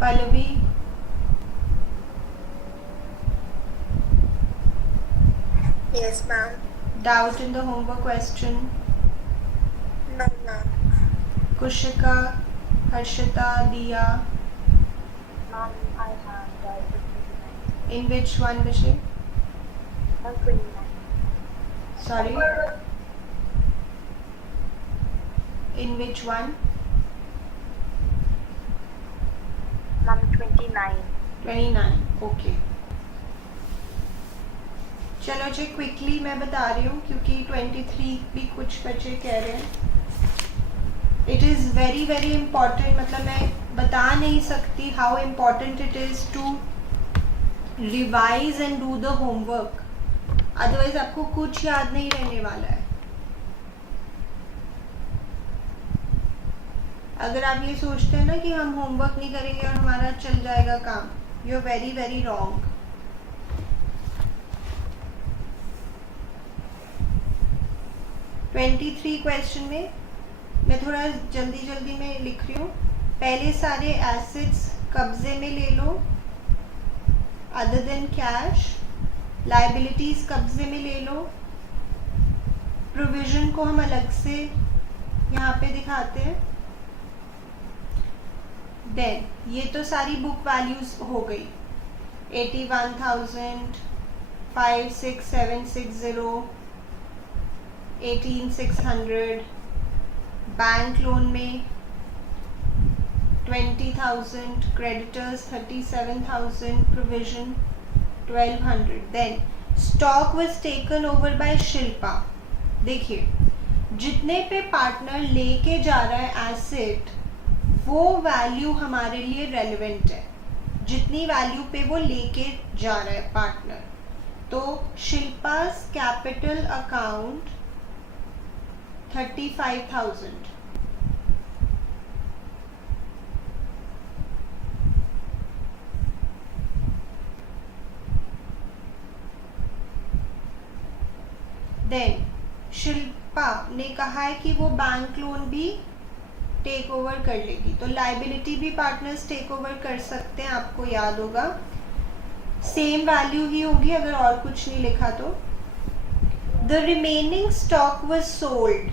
Pallavi, Yes, ma'am. doubt in the homework question? No, ma'am. Kushika, Harshita, Diya, Ma'am, I have doubt in 29. in which one, Vishay? Ma'am, 29. Sorry, in which one? Ma'am, 29. 29. Okay, चलो जी quickly मैं बता रही हूँ क्योंकि 23 भी कुछ बच्चे कह रहे हैं. It is very very important, मतलब मैं बता नहीं सकती how important it is to revise and do the homework, otherwise आपको कुछ याद नहीं रहने वाला है. अगर आप ये सोचते हैं ना कि हम होमवर्क नहीं करेंगे और हमारा चल जाएगा काम, you are very very wrong. Twenty 23 question में मैं थोड़ा जल्दी जल्दी में लिख रही हूँ. पहले सारे एसेट्स कब्जे में ले लो अदर देन कैश. लाइबिलिटीज कब्जे में ले लो. प्रोविजन को हम अलग से यहाँ पे दिखाते हैं. देन ये तो सारी बुक वैल्यूज हो गई. 81,000, 56760, 18,600. बैंक लोन में 20,000, creditors 37,000, provision 1,200. Then stock was taken over by Shilpa. देखिए जितने पे पार्टनर लेके जा रहा है एसेट, वो वैल्यू हमारे लिए रेलेवेंट है. जितनी वैल्यू पे वो लेके जा रहा है पार्टनर, तो Shilpa's capital account 35,000. Then Shilpa ने कहा है कि वो बैंक लोन भी टेक ओवर कर लेगी, तो लाइबिलिटी भी पार्टनर्स टेक ओवर कर सकते हैं. आपको याद होगा सेम वैल्यू ही होगी अगर और कुछ नहीं लिखा तो. The remaining stock was sold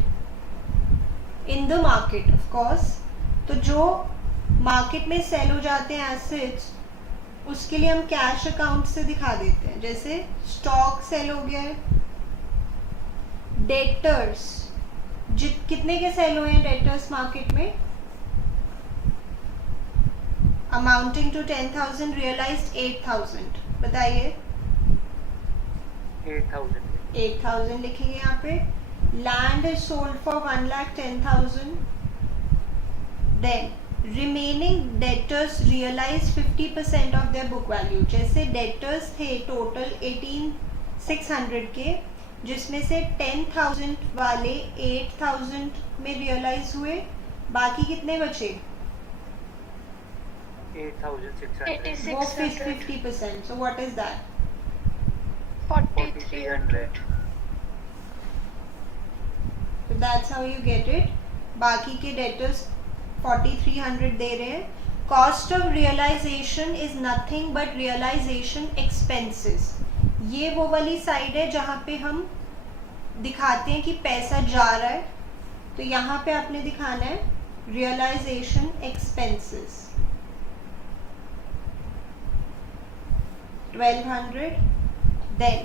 in the market. Of course, तो जो मार्केट में सेल हो जाते हैं एसेट्स, उसके लिए हम कैश अकाउंट से दिखा देते हैं. जैसे स्टॉक सेल हो गया है. डेटर्स कितने के सेल हुए हैं डेटर्स मार्केट में? Amounting to 10,000, realised 8,000. बताइए. 8,000 लिखेंगे यहाँ पे. Land is sold for 1,10,000. Then remaining debtors realise 50% of their book value. जैसे डेटर्स थे टोटल 18,600 के, जिसमें से 10,000 वाले 8,000 में रियलाइज हुए. बाकी कितने बचे? 8600. वो 50%. So what is that? 4,300. So that's how you get it. बाकी के डेटर्स 4,300 दे रहे हैं. Cost of realisation is nothing but realisation expenses. ये वो वाली साइड है जहाँ पे हम दिखाते हैं कि पैसा जा रहा है, तो यहाँ पे आपने दिखाना है realisation expenses 1,200. Then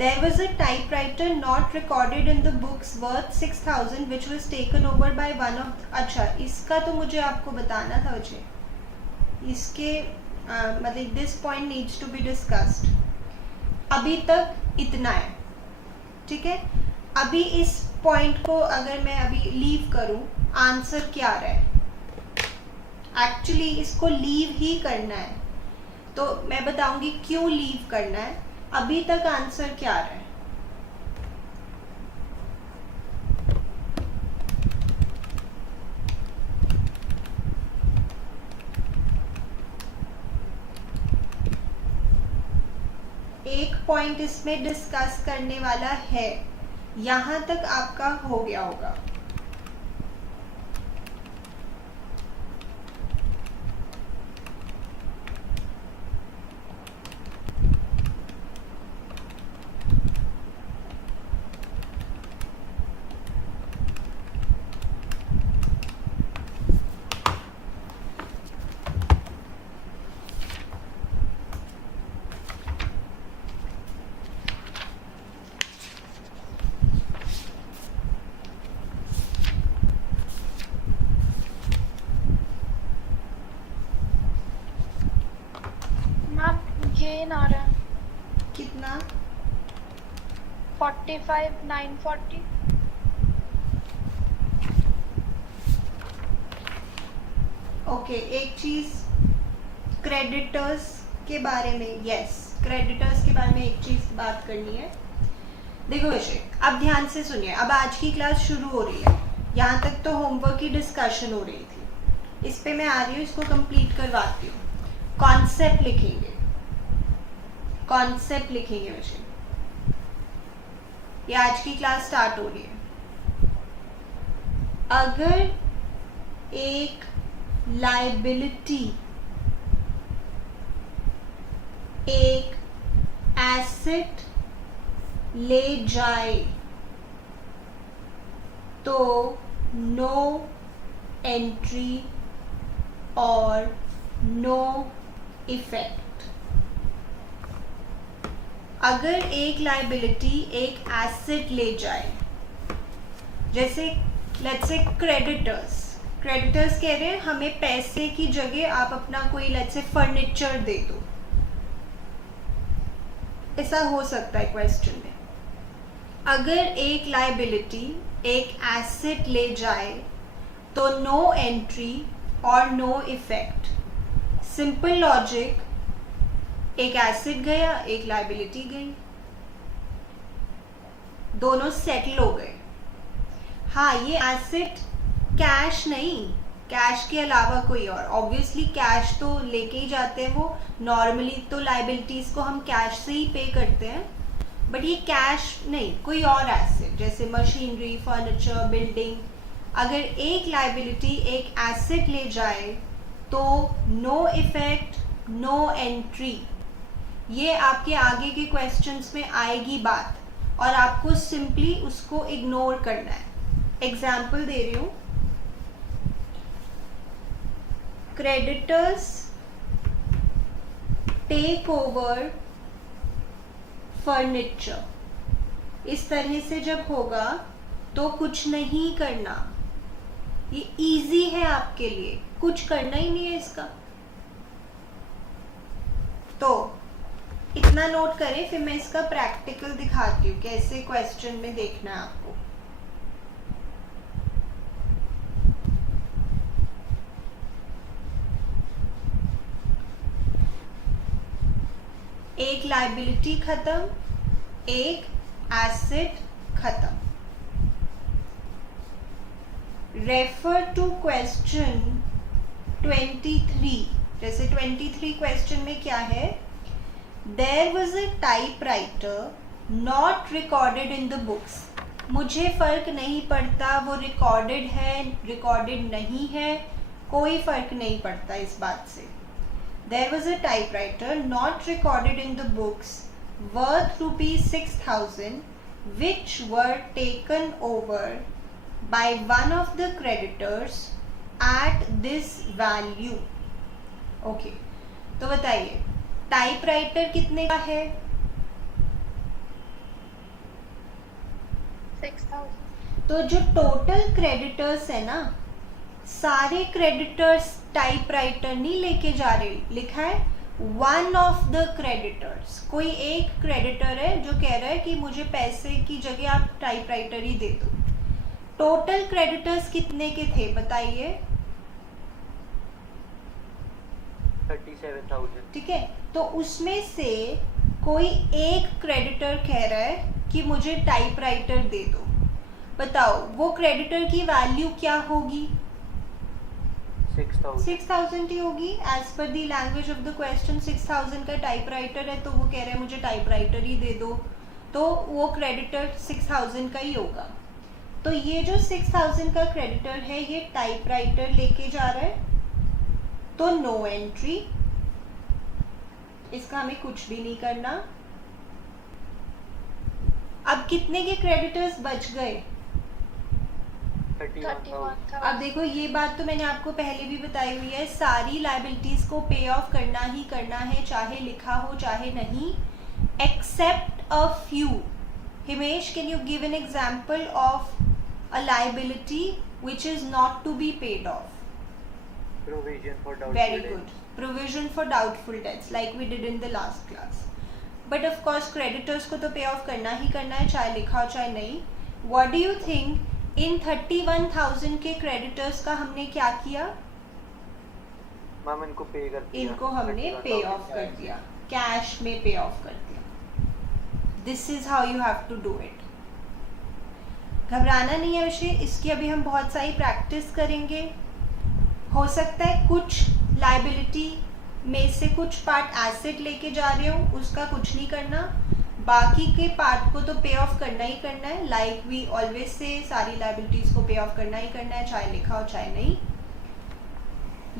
there was a typewriter not recorded in the books worth 6,000 which was taken over by one of. अच्छा, इसका तो मुझे आपको बताना था बच्चे. इसके मतलब this point needs to be discussed. अभी तक इतना है, ठीक है. अभी इस पॉइंट को अगर मैं अभी लीव करूं, आंसर क्या आ रहा है? एक्चुअली इसको लीव ही करना है, तो मैं बताऊंगी क्यों लीव करना है. अभी तक आंसर क्या आ रहा है? एक पॉइंट इसमें डिस्कस करने वाला है. यहां तक आपका हो गया होगा. 16 आ रहा है. कितना? 45,940. ओके, एक चीज क्रेडिटर्स के बारे में, यस क्रेडिटर्स के बारे में एक चीज बात करनी है. देखो विषय, अब ध्यान से सुनिए. अब आज की क्लास शुरू हो रही है. यहाँ तक तो होमवर्क की डिस्कशन हो रही थी. इस पे मैं आ रही हूँ, इसको कंप्लीट करवाती हूँ. कॉन्सेप्ट लिखेंगे, कॉन्सेप्ट लिखेंगे विषय. ये आज की क्लास स्टार्ट हो रही है. अगर एक लायबिलिटी एक एसेट ले जाए तो नो एंट्री और नो इफेक्ट. अगर एक लायबिलिटी एक एसेट ले जाए, जैसे लेट्स से क्रेडिटर्स कह रहे हैं हमें पैसे की जगह आप अपना कोई लेट्स से फर्नीचर दे दो. ऐसा हो सकता है क्वेश्चन में. अगर एक लायबिलिटी एक एसेट ले जाए तो नो एंट्री और नो इफेक्ट. सिंपल लॉजिक, एक एसेट गया एक लायबिलिटी गई, दोनों सेटल हो गए. हाँ, ये एसेट कैश नहीं, कैश के अलावा कोई और. ऑब्वियसली कैश तो लेके ही जाते हैं वो. नॉर्मली तो लायबिलिटीज को हम कैश से ही पे करते हैं, बट ये कैश नहीं, कोई और एसेट जैसे मशीनरी, फर्नीचर, बिल्डिंग. अगर एक लायबिलिटी एक एसेट ले जाए तो नो इफेक्ट नो एंट्री. ये आपके आगे के क्वेश्चंस में आएगी बात, और आपको सिंपली उसको इग्नोर करना है. एग्जाम्पल दे रही हूं. Creditors take over furniture. इस तरह से जब होगा तो कुछ नहीं करना. ये इजी है आपके लिए, कुछ करना ही नहीं है इसका. तो इतना नोट करें, फिर मैं इसका प्रैक्टिकल दिखाती हूँ कैसे क्वेश्चन में देखना है आपको. एक लायबिलिटी खत्म, एक एसेट खत्म. Refer to question 23. जैसे 23 क्वेश्चन में क्या है? There was a typewriter not recorded in the books. मुझे फर्क नहीं पड़ता वो रिकॉर्डेड है रिकॉर्डेड नहीं है, कोई फर्क नहीं पड़ता इस बात से. There was a typewriter not recorded in the books worth ₹6,000 which were taken over by one of the creditors at this value. Okay, तो बताइए टाइपराइटर कितने का है? 6,000. तो जो टोटल क्रेडिटर्स है ना, सारे क्रेडिटर्स टाइपराइटर नहीं लेके जा रहे. लिखा है वन ऑफ द क्रेडिटर्स. कोई एक क्रेडिटर है जो कह रहा है कि मुझे पैसे की जगह आप टाइपराइटर ही दे दो. टोटल क्रेडिटर्स कितने के थे बताइए? 37,000. ठीक है, तो उसमें से कोई एक क्रेडिटर कह रहा है कि मुझे टाइपराइटर दे दो. बताओ वो क्रेडिटर की वैल्यू क्या होगी? 6,000 ही होगी. As per the language of the question 6,000 का टाइपराइटर है, तो वो कह रहे हैं मुझे टाइपराइटर ही दे दो, तो वो क्रेडिटर 6,000 का ही होगा. तो ये जो 6,000 का क्रेडिटर है ये टाइपराइटर लेके जा रहा है, तो नो एंट्री. इसका हमें कुछ भी नहीं करना. अब कितने के क्रेडिटर्स बच गए? 31,000. अब देखो ये बात तो मैंने आपको पहले भी बताई हुई है, सारी लायबिलिटीज को पे ऑफ करना ही करना है, चाहे लिखा हो चाहे नहीं, except a few. Himesh, can you give an example of a liability which is not to be paid off? Provision for doubtful Very debts. good. provision for doubtful debts like we did in the last class. But of course creditors को तो pay off करना ही करना है, चाहे लिखा हो चाहे नहीं. What do you think in 31,000 के creditors का हमने क्या किया? मैम इनको पे कर दिया, इनको हमने पे ऑफ कर दिया, कैश में पे ऑफ कर दिया. This is how you have to do it. घबराना नहीं है विषय, इसकी अभी हम बहुत सारी प्रैक्टिस करेंगे. हो सकता है कुछ लाइबिलिटी में से कुछ पार्ट एसेट लेके जा रहे हो, उसका कुछ नहीं करना, बाकी के पार्ट को तो पे ऑफ करना ही करना है. लाइक वी ऑलवेज से सारी लाइबिलिटीज को पे ऑफ करना ही करना है, चाहे लिखा हो चाहे नहीं.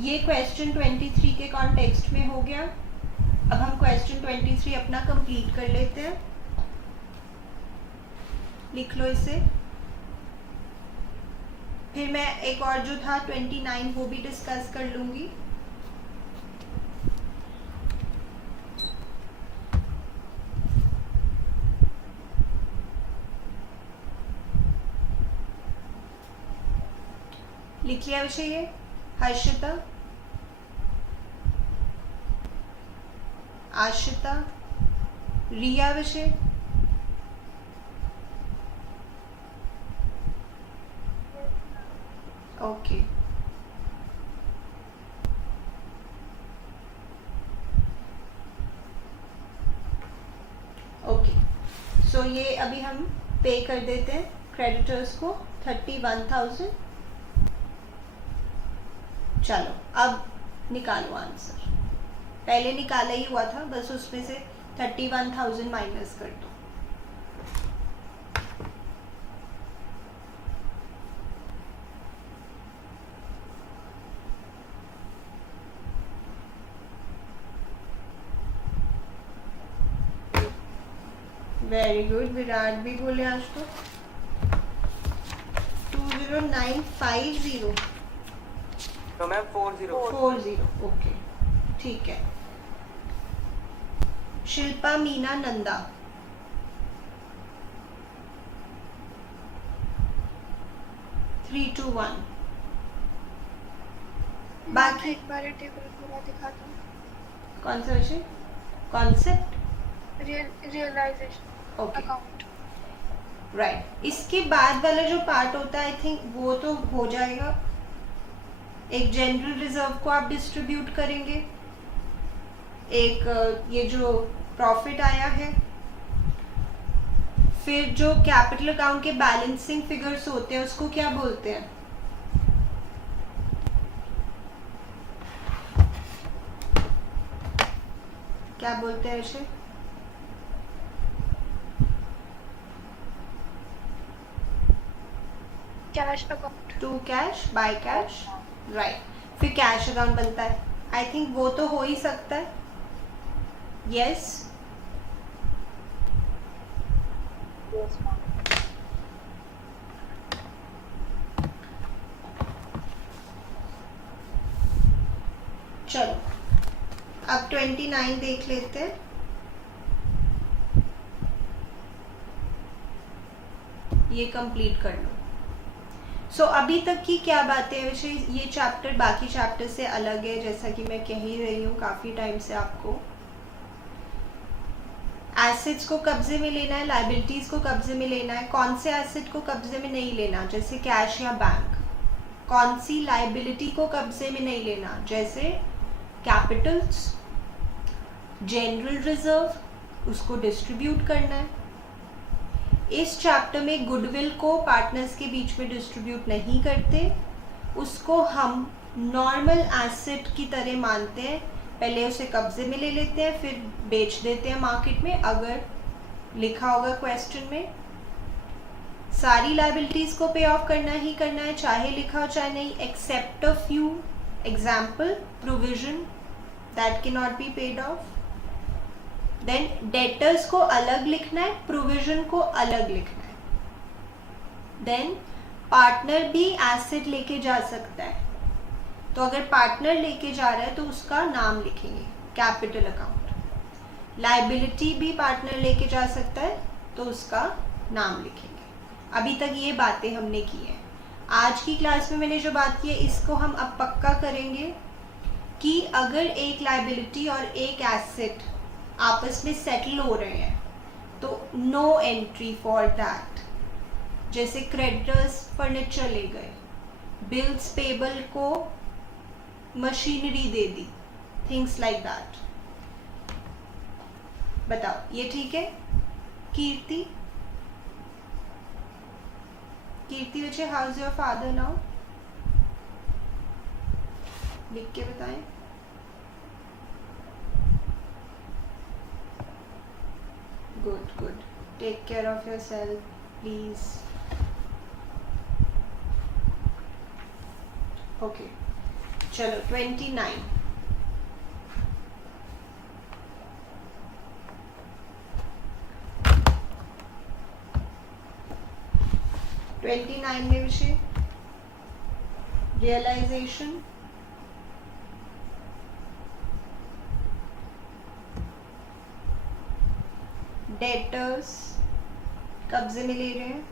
ये क्वेश्चन 23 के कॉन्टेक्स्ट में हो गया. अब हम क्वेश्चन 23 अपना कंप्लीट कर लेते हैं. लिख लो इसे. फिर मैं एक और जो था 29 वो भी डिस्कस कर लूंगी. लिख लिया विषय ये हर्षिता, आशिता, रिया विषय, ओके. ओके सो ये अभी हम पे कर देते हैं क्रेडिटर्स को 31,000. चलो अब निकालो आंसर. पहले निकाला ही हुआ था, बस उसमें से 31,000 माइनस कर दो. Very good. विराट भी बोले आज तो. 20950 तो मैम 40 ओके ठीक है. शिल्पा मीना नंदा 321. बाकी एक बार टेबल पूरा दिखा दो. कौन सा विषय? Concept. Realisation okay account. Right. इसके बाद वाला जो पार्ट होता है आई थिंक वो तो हो जाएगा. एक जनरल रिजर्व को आप डिस्ट्रीब्यूट करेंगे, एक ये जो प्रॉफिट आया है, फिर जो कैपिटल अकाउंट के बैलेंसिंग फिगर्स होते हैं उसको क्या बोलते हैं? क्या बोलते हैं इसे? Cash account. To cash, by cash. Right. फिर कैश अकाउंट बनता है. आई थिंक वो तो हो ही सकता है. यस. Yes ma'am. चलो अब 29 देख लेते हैं. ये कंप्लीट कर लो. सो अभी तक की क्या बातें हैं वैसे? ये चैप्टर बाकी चैप्टर से अलग है, जैसा कि मैं कह ही रही हूँ काफ़ी टाइम से आपको. एसेट्स को कब्जे में लेना है, लाइबिलिटीज़ को कब्जे में लेना है. कौन से एसेट को कब्जे में नहीं लेना, जैसे कैश या बैंक. कौन सी लाइबिलिटी को कब्जे में नहीं लेना, जैसे कैपिटल्स. जनरल रिजर्व, उसको डिस्ट्रीब्यूट करना है. इस चैप्टर में गुडविल को पार्टनर्स के बीच में डिस्ट्रीब्यूट नहीं करते, उसको हम नॉर्मल एसेट की तरह मानते हैं. पहले उसे कब्जे में ले लेते हैं, फिर बेच देते हैं मार्केट में, अगर लिखा होगा क्वेश्चन में. सारी लाइबिलिटीज़ को पे ऑफ करना ही करना है, चाहे लिखा हो चाहे नहीं, except a few. Example provision that can not be paid off. Then debtors को अलग लिखना है, प्रोविजन को अलग लिखना है. देन पार्टनर भी एसेट लेके जा सकता है, तो अगर पार्टनर लेके जा रहा है तो उसका नाम लिखेंगे कैपिटल अकाउंट. लाइबिलिटी भी पार्टनर लेके जा सकता है तो उसका नाम लिखेंगे. अभी तक ये बातें हमने की हैं. आज की क्लास में मैंने जो बात की है इसको हम अब पक्का करेंगे कि अगर एक लाइबिलिटी और एक एसेट आपस में सेटल हो रहे हैं तो नो एंट्री फॉर दैट। जैसे क्रेडिटर्स फर्नीचर ले गए, बिल्स पेबल को मशीनरी दे दी, थिंग्स लाइक दैट। बताओ ये ठीक है? कीर्ति, कीर्ति बच्चे, how is your father now? लिख के बताएं। Good good, take care of your self please. Okay चलो 29। में विषय रियलाइजेशन, डेटर्स कब्जे में ले रहे हैं,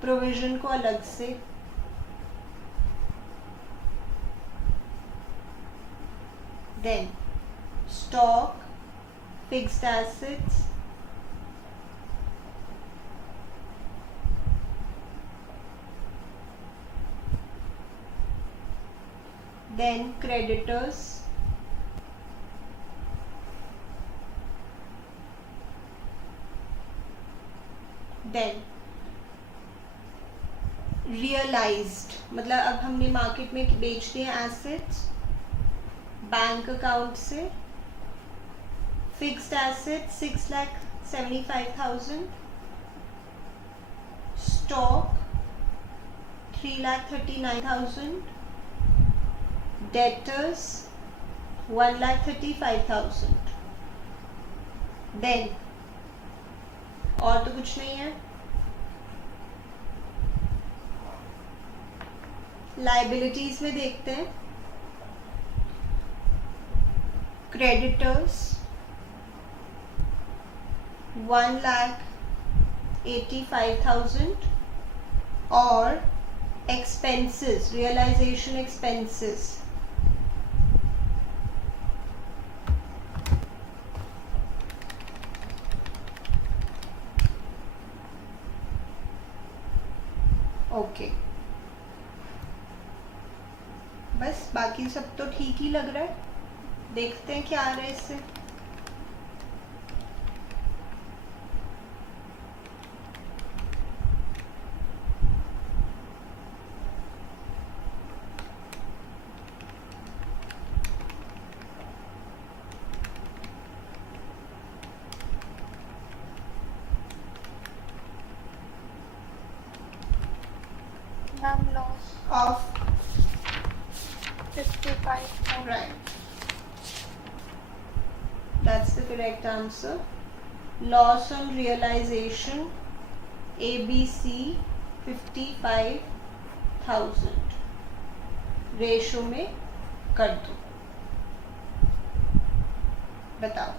प्रोविजन को अलग से, then stock, fixed assets, then creditors, then realised, मतलब अब हमने मार्केट में बेच दिए एसेट्स बैंक अकाउंट से। Fixed asset 6,75,000, stock 3,39,000, debtors 1,35,000। Then और तो कुछ नहीं है। लाइबिलिटीज में देखते हैं, क्रेडिटर्स 1,85,000 और एक्सपेंसेस, रियलाइजेशन एक्सपेंसेस ओके। बस बाकी सब तो ठीक ही लग रहा है, देखते हैं क्या आ रहा है इससे। Ma'am, loss of 55,000. right, that's the correct answer. Loss on realization ABC 55,000 ratio में कर दो। बताओ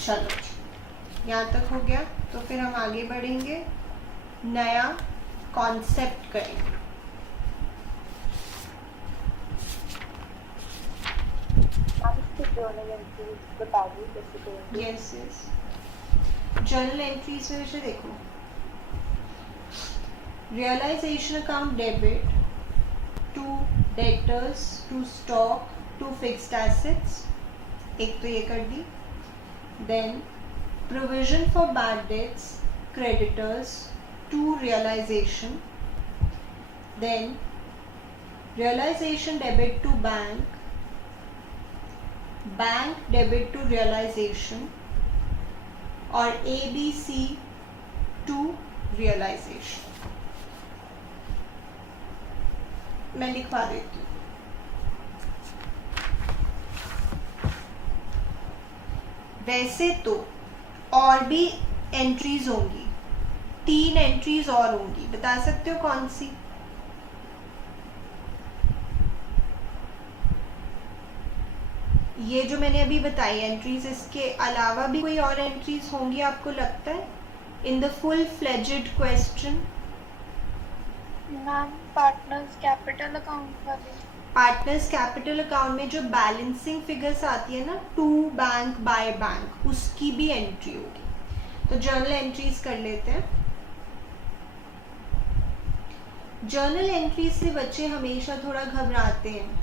चलो यहाँ तक हो गया, तो फिर हम आगे बढ़ेंगे, नया कॉन्सेप्ट करेंगे। Ma'am, इसकी journal entries बता दी कैसे करेंगे? यस यस, जर्नल एंट्रीज में वैसे देखो, realization account debit to debtors to stock to fixed assets, एक तो ये कर दी। Then provision for bad debts, creditors to realization, then realization debit to bank, bank debit to realization, और ABC to realization. मैं लिखवा देती हूँ. वैसे तो और भी एंट्रीज होंगी, 3 एंट्रीज और होंगी, बता सकते हो कौन सी? ये जो मैंने अभी बताई एंट्रीज, इसके अलावा भी कोई और एंट्रीज होंगी आपको लगता है in the full fledged question? Ma'am partners capital account वाली. पार्टनर्स कैपिटल अकाउंट में जो बैलेंसिंग फिगर्स आती है ना, टू बैंक बाय बैंक, उसकी भी एंट्री होगी. तो जर्नल एंट्रीज कर लेते हैं. जर्नल एंट्रीज से बच्चे हमेशा थोड़ा घबराते हैं,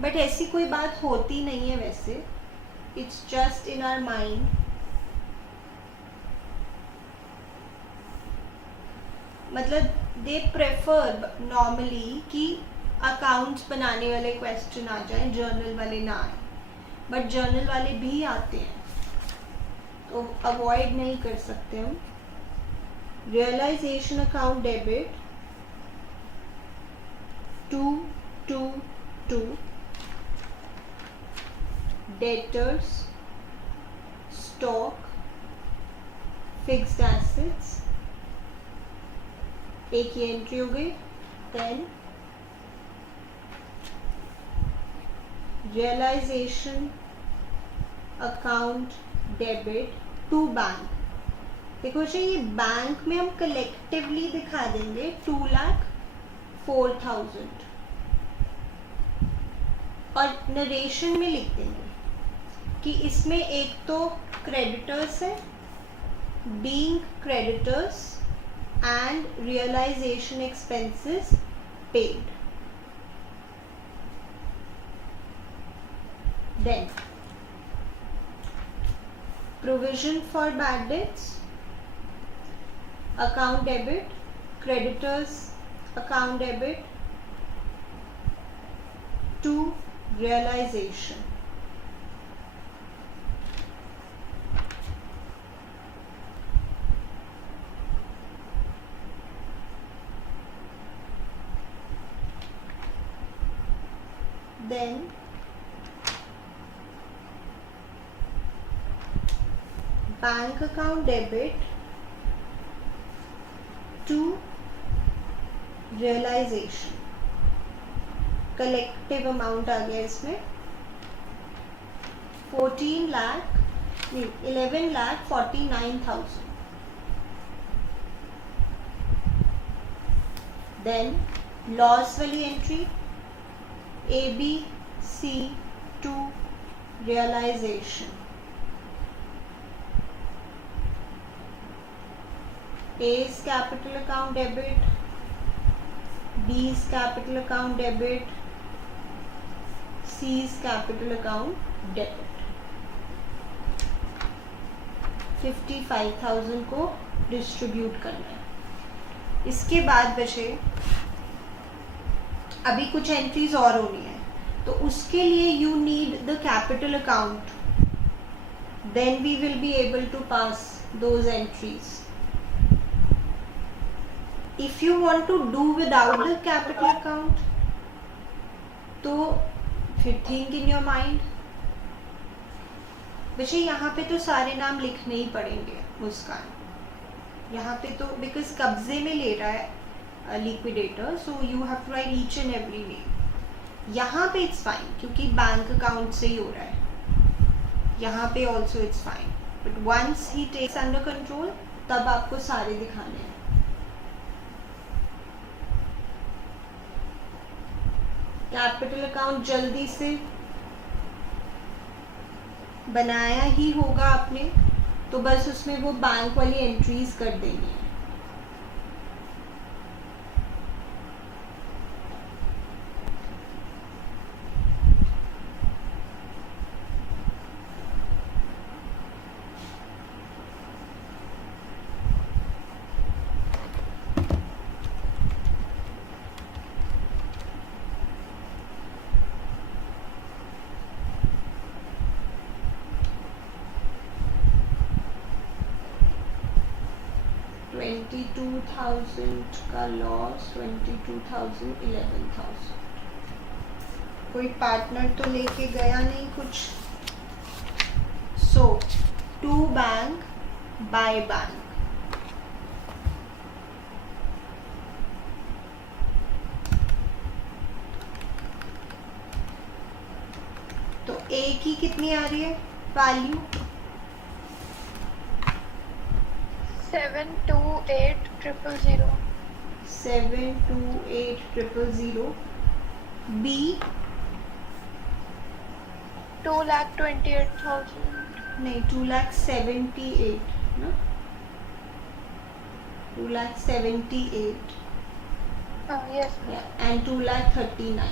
बट ऐसी कोई बात होती नहीं है वैसे. It's just in our mind. मतलब दे प्रेफर नॉर्मली कि अकाउंट्स बनाने वाले क्वेश्चन आ जाएं, जर्नल वाले ना आए. बट जर्नल वाले भी आते हैं, तो अवॉइड नहीं कर सकते हम. Realisation account debit to debtors, stock, fixed assets, एक ही एंट्री हो गई. Then realisation account debit to bank. देखो जी, ये बैंक में हम कलेक्टिवली दिखा देंगे 2,04,000 और नरेशन में लिख देंगे कि इसमें एक तो क्रेडिटर्स है, being creditors and realization expenses paid. Then provision for bad debts, account debit, creditors account debit to realization. Then bank account debit to realization. Collective amount आ गया इसमें 11,49,000. देन लॉस वाली entry ABC to realization. A's capital account debit, B's capital account debit, C's capital account debit. 55,000 को distribute करना है. इसके बाद बचे अभी कुछ एंट्रीज और होनी है, तो उसके लिए you need the capital account. Then we will be able to pass those entries. If you want to do without the capital account, तो फिर think in your mind. बच्चे यहाँ पे तो सारे नाम लिखने ही पड़ेंगे मुस्कान. यहाँ पे तो बिकॉज कब्जे में ले रहा है liquidator, so you have to write each and every name. यहाँ पे इट्स फाइन क्योंकि बैंक अकाउंट से ही हो रहा है. यहाँ पे also it's fine, but once he takes under control तब आपको सारे दिखाने हैं. कैपिटल अकाउंट जल्दी से बनाया ही होगा आपने, तो बस उसमें वो बैंक वाली एंट्रीज कर देनी है. 22,000 का लॉस, 22,000, 11,000। कोई पार्टनर तो लेके गया नहीं कुछ। सो टू बैंक बाय बैंक, तो ए की कितनी आ रही है वैल्यू? 728,000. 728,000। बी 228,000. नहीं, 2,78,000 ना, 2,78,000 Yes. एंड 2,39,000।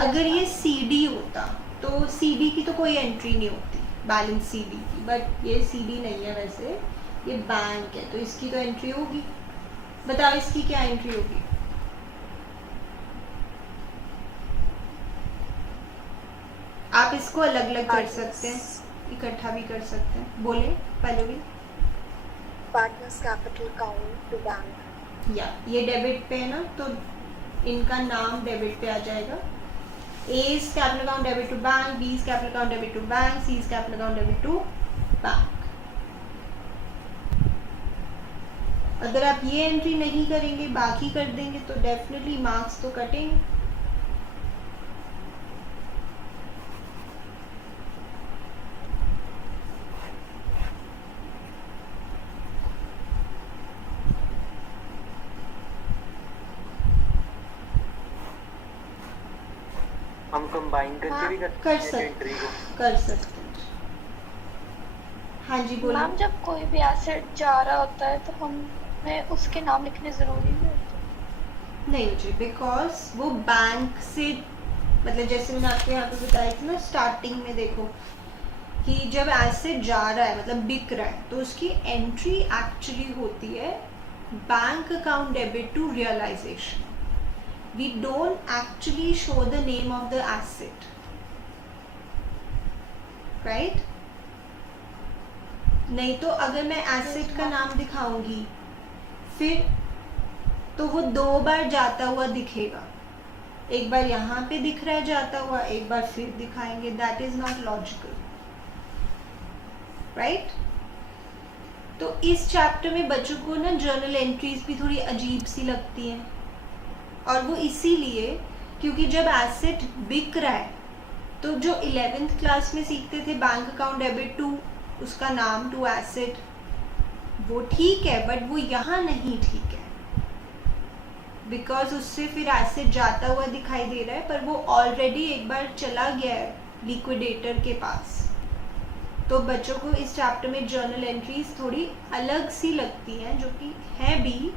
अगर ये सीडी होता तो सीडी की तो कोई एंट्री नहीं होती, बैलेंस सीडी की, बट ये सीडी नहीं है, वैसे ये बैंक है तो इसकी तो एंट्री होगी। बताओ इसकी क्या एंट्री होगी? आप इसको अलग अलग कर सकते हैं, इकट्ठा भी कर सकते हैं। बोले पहले भी Partners capital count to bank. या ये डेबिट पे है ना, तो इनका नाम डेबिट पे आ जाएगा। A's capital account debit to bank, B's capital account debit to bank, C's capital account debit to bank। अगर आप ये एंट्री नहीं करेंगे, बाकी कर देंगे, तो डेफिनेटली मार्क्स तो कटेंगे। हम कंबाइन करके भी कर हैं सकते एंट्री को। कर सकते हैं। हाँ जी बोलो। मैम जब कोई भी एसेट जा रहा होता है तो हमें उसके नाम लिखने जरूरी नहीं होते? नहीं मुझे, बिकॉज वो बैंक से, मतलब जैसे मैंने आपको यहाँ पे बताया था ना स्टार्टिंग में, देखो कि जब एसेट जा रहा है मतलब बिक रहा है, तो उसकी एंट्री एक्चुअली होती है bank account debit to realisation. We don't actually show the name of the asset, right? नहीं तो अगर मैं एसेट का नाम दिखाऊंगी फिर तो वो दो बार जाता हुआ दिखेगा, एक बार यहाँ पे दिख रहा है जाता हुआ, एक बार फिर दिखाएंगे। That is not logical, right? तो इस चैप्टर में बच्चों को ना जर्नल एंट्रीज भी थोड़ी अजीब सी लगती हैं, और वो इसीलिए क्योंकि जब एसेट बिक रहा है तो जो 11th क्लास में सीखते थे बैंक अकाउंट डेबिट टू उसका नाम टू एसेट, वो ठीक है, बट वो यहाँ नहीं ठीक है, बिकॉज उससे फिर एसेट जाता हुआ दिखाई दे रहा है, पर वो ऑलरेडी एक बार चला गया है लिक्विडेटर के पास। तो बच्चों को इस चैप्टर में जर्नल एंट्रीज थोड़ी अलग सी लगती हैं, जो कि है भी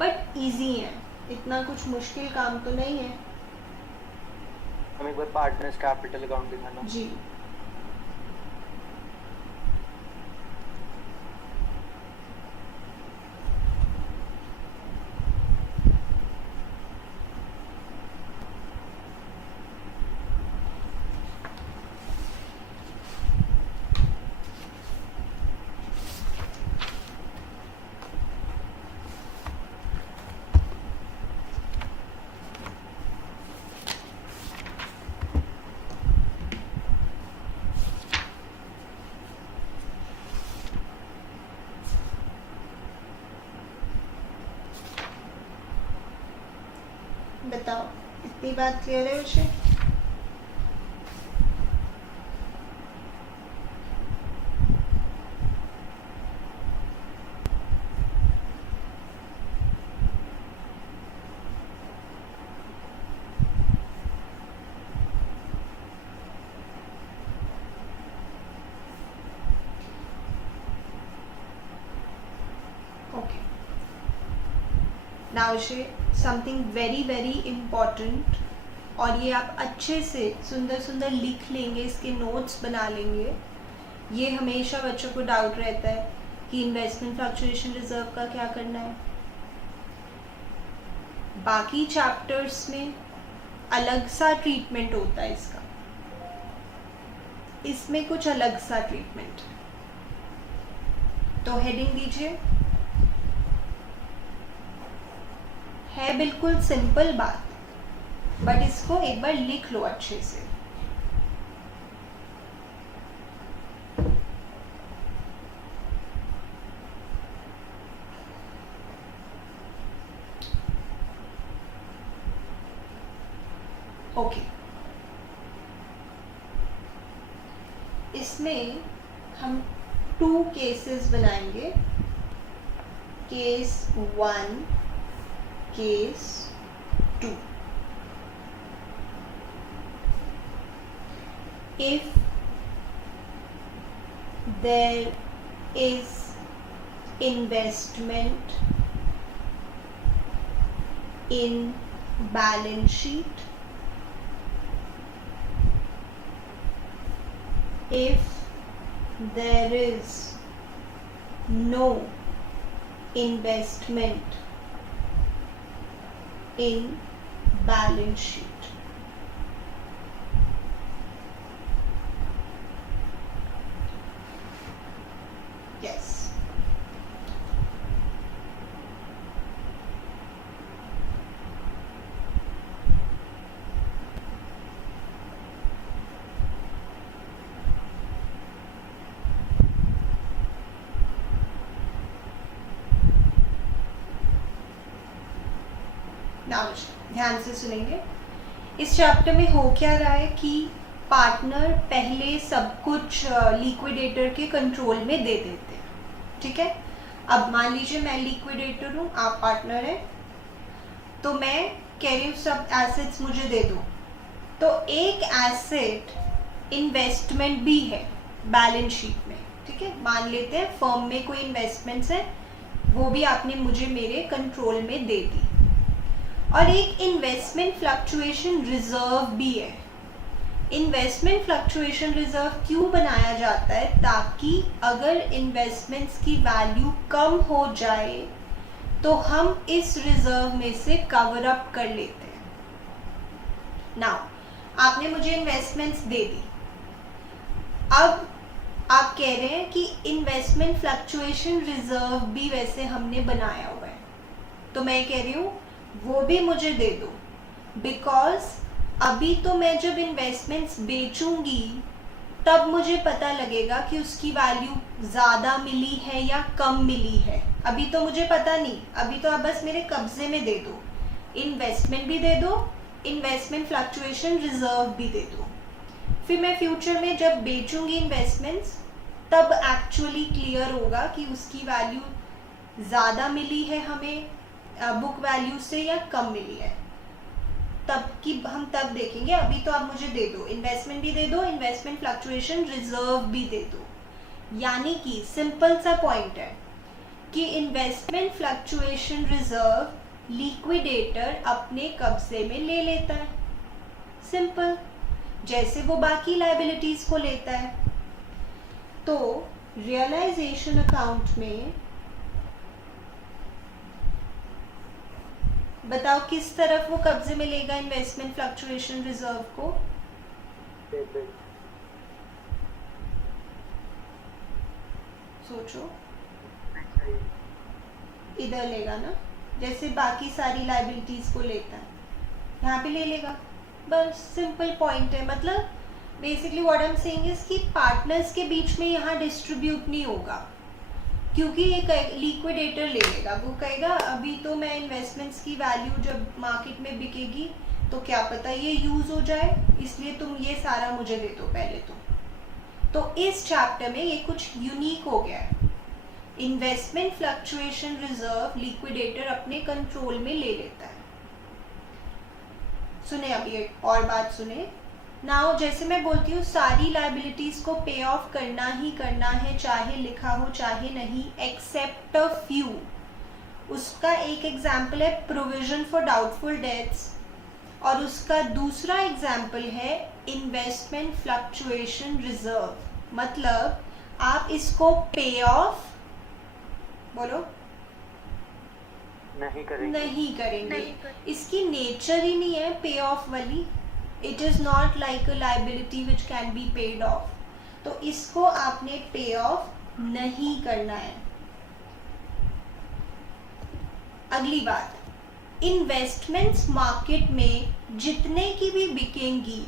बट इजी है, इतना कुछ मुश्किल काम तो नहीं है। हम एक बार पार्टनर्स कैपिटल अकाउंट दिखाना। जी बताओ, इतनी बात क्लियर है उसे? ओके, नाउ उसे समथिंग वेरी वेरी इम्पॉर्टेंट, और ये आप अच्छे से सुंदर सुंदर लिख लेंगे, इसके नोट्स बना लेंगे। ये हमेशा बच्चों को डाउट रहता है कि इन्वेस्टमेंट फ्लक्चुएशन रिजर्व का क्या करना है। बाकी चैप्टर्स में अलग सा ट्रीटमेंट होता है इसका, इसमें कुछ अलग सा ट्रीटमेंट। तो हेडिंग दीजिए। है बिल्कुल सिंपल बात, बट इसको एक बार लिख लो अच्छे से। ओके, इसमें हम 2 केसेस बनाएंगे, case 1, case 2। If there is investment in balance sheet, if there is no investment in balance sheet, yes, now ध्यान से सुनेंगे। इस चैप्टर में हो क्या रहा है कि पार्टनर पहले सब कुछ लिक्विडेटर के कंट्रोल में दे देते हैं, ठीक है। अब मान लीजिए मैं लिक्विडेटर हूँ, आप पार्टनर हैं, तो मैं कह रही हूँ सब एसेट्स मुझे दे दो। तो एक एसेट इन्वेस्टमेंट भी है बैलेंस शीट में, ठीक है। मान लेते हैं फर्म में कोई इन्वेस्टमेंट्स है, वो भी आपने मुझे मेरे कंट्रोल में दे दी। और एक इन्वेस्टमेंट फ्लक्चुएशन रिजर्व भी है। इन्वेस्टमेंट फ्लक्चुएशन रिजर्व क्यों बनाया जाता है? ताकि अगर इन्वेस्टमेंट्स की वैल्यू कम हो जाए तो हम इस रिजर्व में से कवर अप कर लेते हैं। नाउ आपने मुझे इन्वेस्टमेंट्स दे दी, अब आप कह रहे हैं कि इन्वेस्टमेंट फ्लक्चुएशन रिजर्व भी वैसे हमने बनाया हुआ है, तो मैं कह रही हूँ वो भी मुझे दे दो, बिकॉज अभी तो मैं जब इन्वेस्टमेंट्स बेचूंगी तब मुझे पता लगेगा कि उसकी वैल्यू ज़्यादा मिली है या कम मिली है। अभी तो मुझे पता नहीं, अभी तो आप बस मेरे कब्जे में दे दो, इन्वेस्टमेंट भी दे दो, इन्वेस्टमेंट फ्लक्चुएशन रिजर्व भी दे दो। फिर मैं फ्यूचर में जब बेचूंगी इन्वेस्टमेंट्स तब एक्चुअली क्लियर होगा कि उसकी वैल्यू ज़्यादा मिली है हमें बुक वैल्यू से या कम मिली है, तब की हम तब देखेंगे। अभी तो आप मुझे दे दो, इन्वेस्टमेंट भी दे दो, इन्वेस्टमेंट फ्लक्चुएशन रिजर्व भी दे दो। यानी कि सिंपल सा पॉइंट है कि इन्वेस्टमेंट फ्लक्चुएशन रिजर्व लिक्विडेटर अपने कब्जे में ले लेता है, सिंपल, जैसे वो बाकी लायबिलिटीज को लेता है। तो रियलाइजेशन अकाउंट में बताओ किस तरफ वो कब्जे में लेगा इन्वेस्टमेंट फ्लक्चुएशन रिजर्व को? सोचो, इधर लेगा ना, जैसे बाकी सारी लायबिलिटीज को लेता है, यहाँ पे ले लेगा। बस सिंपल पॉइंट है। मतलब basically what I am saying is कि पार्टनर्स के बीच में यहाँ डिस्ट्रीब्यूट नहीं होगा, क्योंकि एक लिक्विडेटर ले लेगा, वो कहेगा अभी तो मैं इन्वेस्टमेंट्स की वैल्यू जब मार्केट में बिकेगी तो क्या पता ये यूज हो जाए, इसलिए तुम ये सारा मुझे दे दो पहले तो इस चैप्टर में ये कुछ यूनिक हो गया है। इन्वेस्टमेंट फ्लक्चुएशन रिजर्व लिक्विडेटर अपने कंट्रोल में ले लेता है। सुने, अभी एक और बात सुने। नाउ जैसे मैं बोलती हूँ सारी लायबिलिटीज को पे ऑफ करना ही करना है, चाहे लिखा हो चाहे नहीं, एक्सेप्ट अ फ्यू। उसका एक एग्जाम्पल है प्रोविजन फॉर डाउटफुल डेट्स, और उसका दूसरा एग्जाम्पल है इन्वेस्टमेंट फ्लक्चुएशन रिजर्व। मतलब आप इसको पे ऑफ बोलो नहीं करेंगे, नहीं करेंगे। इसकी नेचर ही नहीं है पे ऑफ वाली। It is not like a liability which can be paid of. तो इसको आपने पे ऑफ नहीं करना है, अगली बात, इन्वेस्टमेंट्स मार्केट में जितने की भी बिकेंगी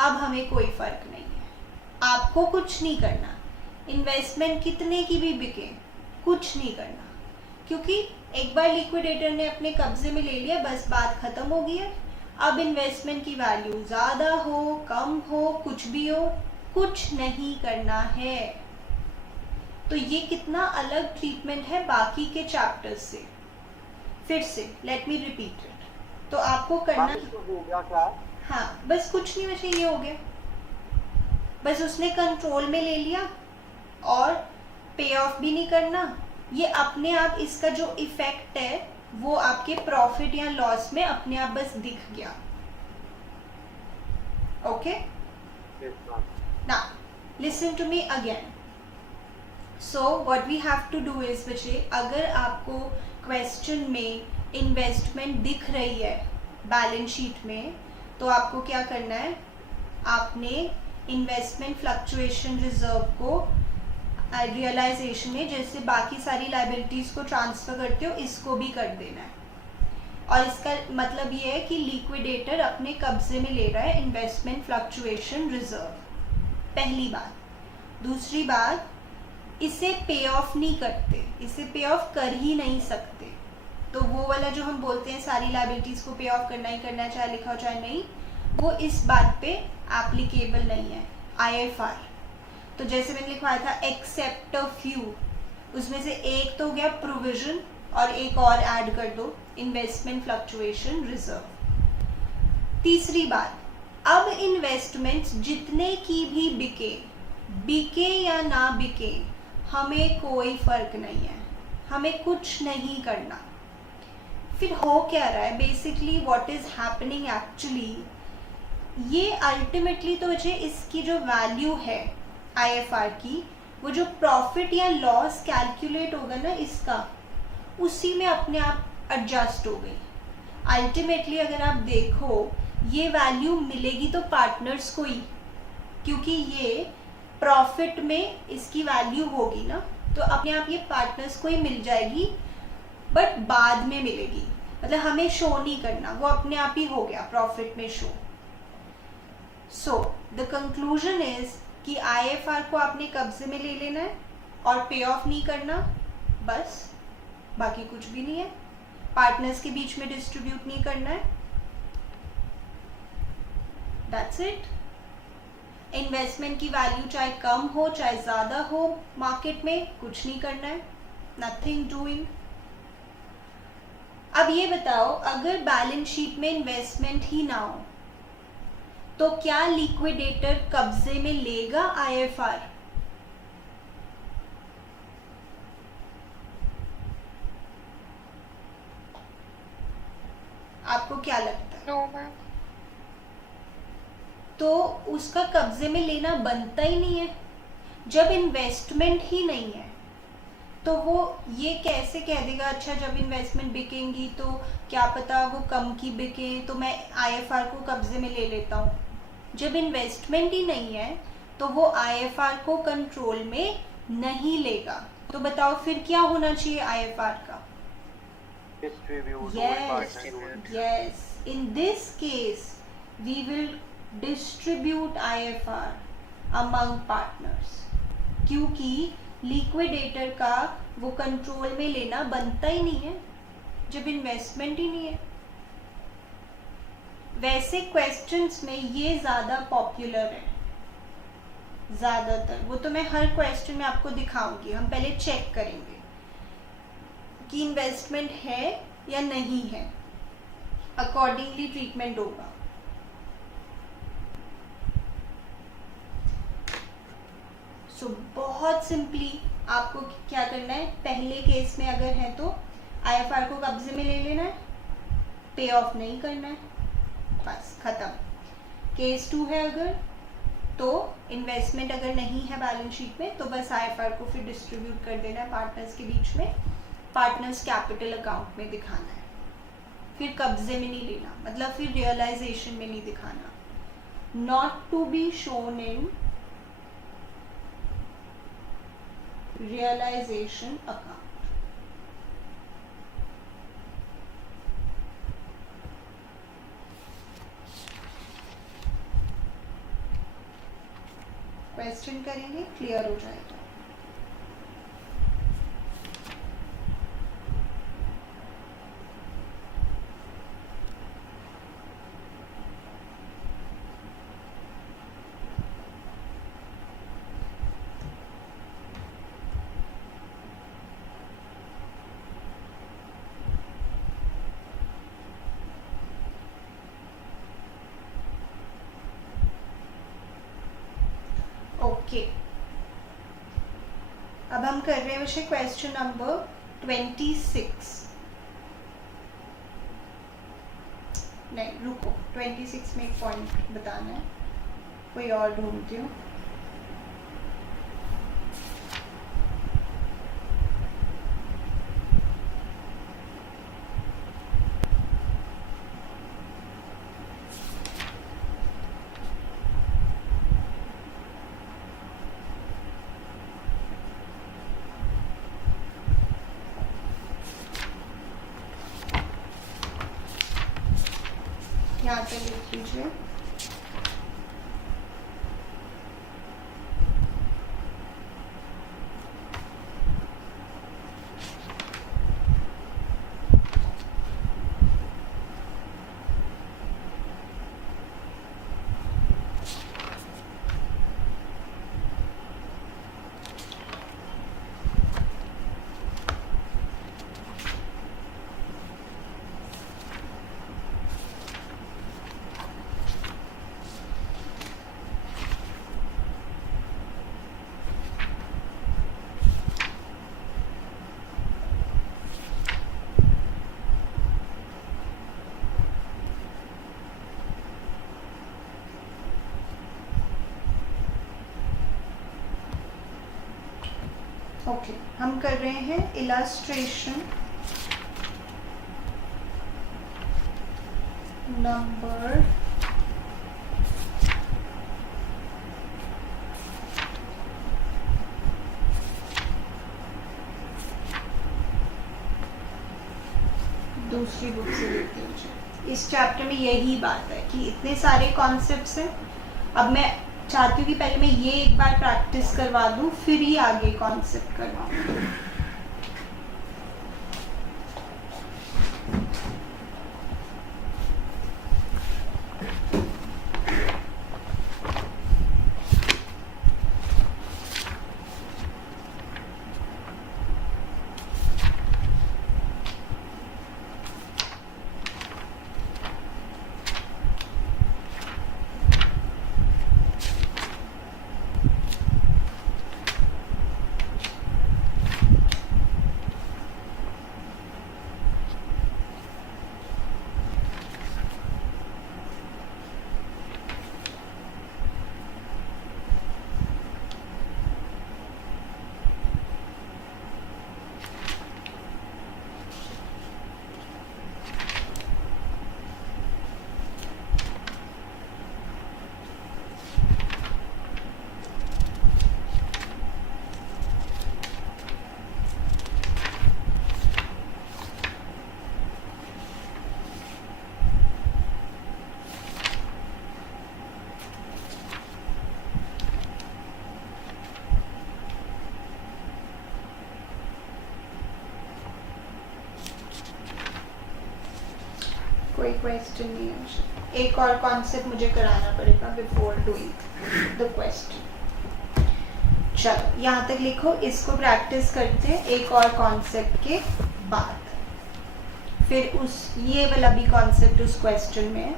अब हमें कोई फर्क नहीं है, आपको कुछ नहीं करना, इन्वेस्टमेंट कितने की भी बिके कुछ नहीं करना, क्योंकि एक बार लिक्विडेटर ने अपने कब्जे में ले लिया, बस बात खत्म हो गई है। अब इन्वेस्टमेंट की वैल्यू ज़्यादा हो कम हो कुछ भी हो, कुछ नहीं करना है। तो ये कितना अलग ट्रीटमेंट है बाकी के चैप्टर्स से। फिर से लेट मी रिपीट इट, तो आपको करना, हो गया क्या? हाँ बस कुछ नहीं बचा, ये हो गया, बस उसने कंट्रोल में ले लिया और पे ऑफ भी नहीं करना, ये अपने आप इसका जो इफेक्ट है वो आपके प्रॉफिट या लॉस में अपने आप बस दिख गया। Okay, now listen to me again. So what we have to do is, बच्चे अगर आपको क्वेश्चन में इन्वेस्टमेंट दिख रही है बैलेंस शीट में, तो आपको क्या करना है, आपने इन्वेस्टमेंट फ्लक्चुएशन रिजर्व को रियलाइजेशन में जैसे बाकी सारी लाइबिलिटीज़ को ट्रांसफ़र करते हो इसको भी कर देना है। और इसका मतलब ये है कि लिक्विडेटर अपने कब्जे में ले रहा है इन्वेस्टमेंट फ्लक्चुएशन रिजर्व, पहली बात। दूसरी बात, इसे पे ऑफ नहीं करते, इसे पे ऑफ कर ही नहीं सकते। तो वो वाला जो हम बोलते हैं सारी लाइबिलिटीज़ को पे ऑफ करना ही करना है, चाहे लिखा हो चाहे नहीं, वो इस बात पे एप्लीकेबल नहीं है IFR। तो जैसे मैंने लिखवाया था एक्सेप्ट अ फ्यू, उसमें से एक तो हो गया प्रोविजन और एक और ऐड कर दो इन्वेस्टमेंट फ्लक्चुएशन रिजर्व। तीसरी बात, अब इन्वेस्टमेंट्स जितने की भी बिके या ना बिके हमें कोई फर्क नहीं है, हमें कुछ नहीं करना। फिर हो क्या रहा है, basically what is happening actually, ये अल्टीमेटली तो मुझे इसकी जो वैल्यू है IFR की, वो जो प्रॉफिट या लॉस कैलकुलेट होगा ना इसका, उसी में अपने आप एडजस्ट हो गई। अल्टीमेटली अगर आप देखो ये वैल्यू मिलेगी तो पार्टनर्स को ही, क्योंकि ये प्रॉफिट में इसकी वैल्यू होगी ना, तो अपने आप ये पार्टनर्स को ही मिल जाएगी, बट बाद में मिलेगी, मतलब हमें शो नहीं करना, वो अपने आप ही हो गया प्रॉफिट में show. So the conclusion is कि IFR को आपने कब्जे में ले लेना है और पे ऑफ नहीं करना, बस बाकी कुछ भी नहीं है, पार्टनर्स के बीच में डिस्ट्रीब्यूट नहीं करना है, दैट्स इट। इन्वेस्टमेंट की वैल्यू चाहे कम हो चाहे ज़्यादा हो मार्केट में, कुछ नहीं करना है, नथिंग डूइंग। अब ये बताओ, अगर बैलेंस शीट में इन्वेस्टमेंट ही ना हो तो क्या लिक्विडेटर कब्जे में लेगा IFR? आपको क्या लगता है? No ma'am. तो उसका कब्जे में लेना बनता ही नहीं है, जब इन्वेस्टमेंट ही नहीं है तो वो ये कैसे कह देगा अच्छा जब इन्वेस्टमेंट बिकेंगी तो क्या पता वो कम की बिके तो मैं IFR को कब्जे में ले लेता हूँ। जब इन्वेस्टमेंट ही नहीं है तो वो IFR को कंट्रोल में नहीं लेगा। तो बताओ फिर क्या होना चाहिए IFR का? Distribute yes, in this case we will distribute IFR among partners, क्योंकि लिक्विडेटर का वो कंट्रोल में लेना बनता ही नहीं है जब इन्वेस्टमेंट ही नहीं है। वैसे क्वेश्चंस में ये ज़्यादा पॉपुलर है ज़्यादातर, वो तो मैं हर क्वेश्चन में आपको दिखाऊंगी। हम पहले चेक करेंगे कि इन्वेस्टमेंट है या नहीं है, अकॉर्डिंगली ट्रीटमेंट होगा। सो बहुत सिंपली आपको क्या करना है, पहले केस में अगर है तो IFR को कब्जे में ले लेना है, पे ऑफ नहीं करना है, बस खत्म। केस 2 है अगर, तो इन्वेस्टमेंट अगर नहीं है बैलेंस शीट में तो बस IFR को फिर डिस्ट्रीब्यूट कर देना है पार्टनर्स के बीच में, पार्टनर्स कैपिटल अकाउंट में दिखाना है, फिर कब्जे में नहीं लेना, मतलब फिर रियलाइजेशन में नहीं दिखाना। Not to be shown in realisation account. Question करेंगे, क्लियर हो जाएगा। ओके, अब हम कर रहे हैं विषय क्वेश्चन नंबर 26। नहीं रुको, 26 में एक पॉइंट बताना है, कोई और ढूंढती हूँ। यहाँ पे लिख लीजिए। ओके, हम कर रहे हैं इलस्ट्रेशन नंबर 2 बुक से लेते हैं। इस चैप्टर में यही बात है कि इतने सारे कॉन्सेप्ट्स हैं। अब मैं चाहती हूँ कि पहले मैं ये एक बार प्रैक्टिस करवा दूँ, फिर ही आगे कॉन्सेप्ट करवाऊँ। कोई क्वेश्चन नहीं है। एक और कॉन्सेप्ट मुझे कराना पड़ेगा बिफोर डूइंग द क्वेश्चन। चलो यहाँ तक लिखो, इसको प्रैक्टिस करते हैं एक और कॉन्सेप्ट के बाद। फिर उस ये वाला भी कॉन्सेप्ट उस क्वेश्चन में है,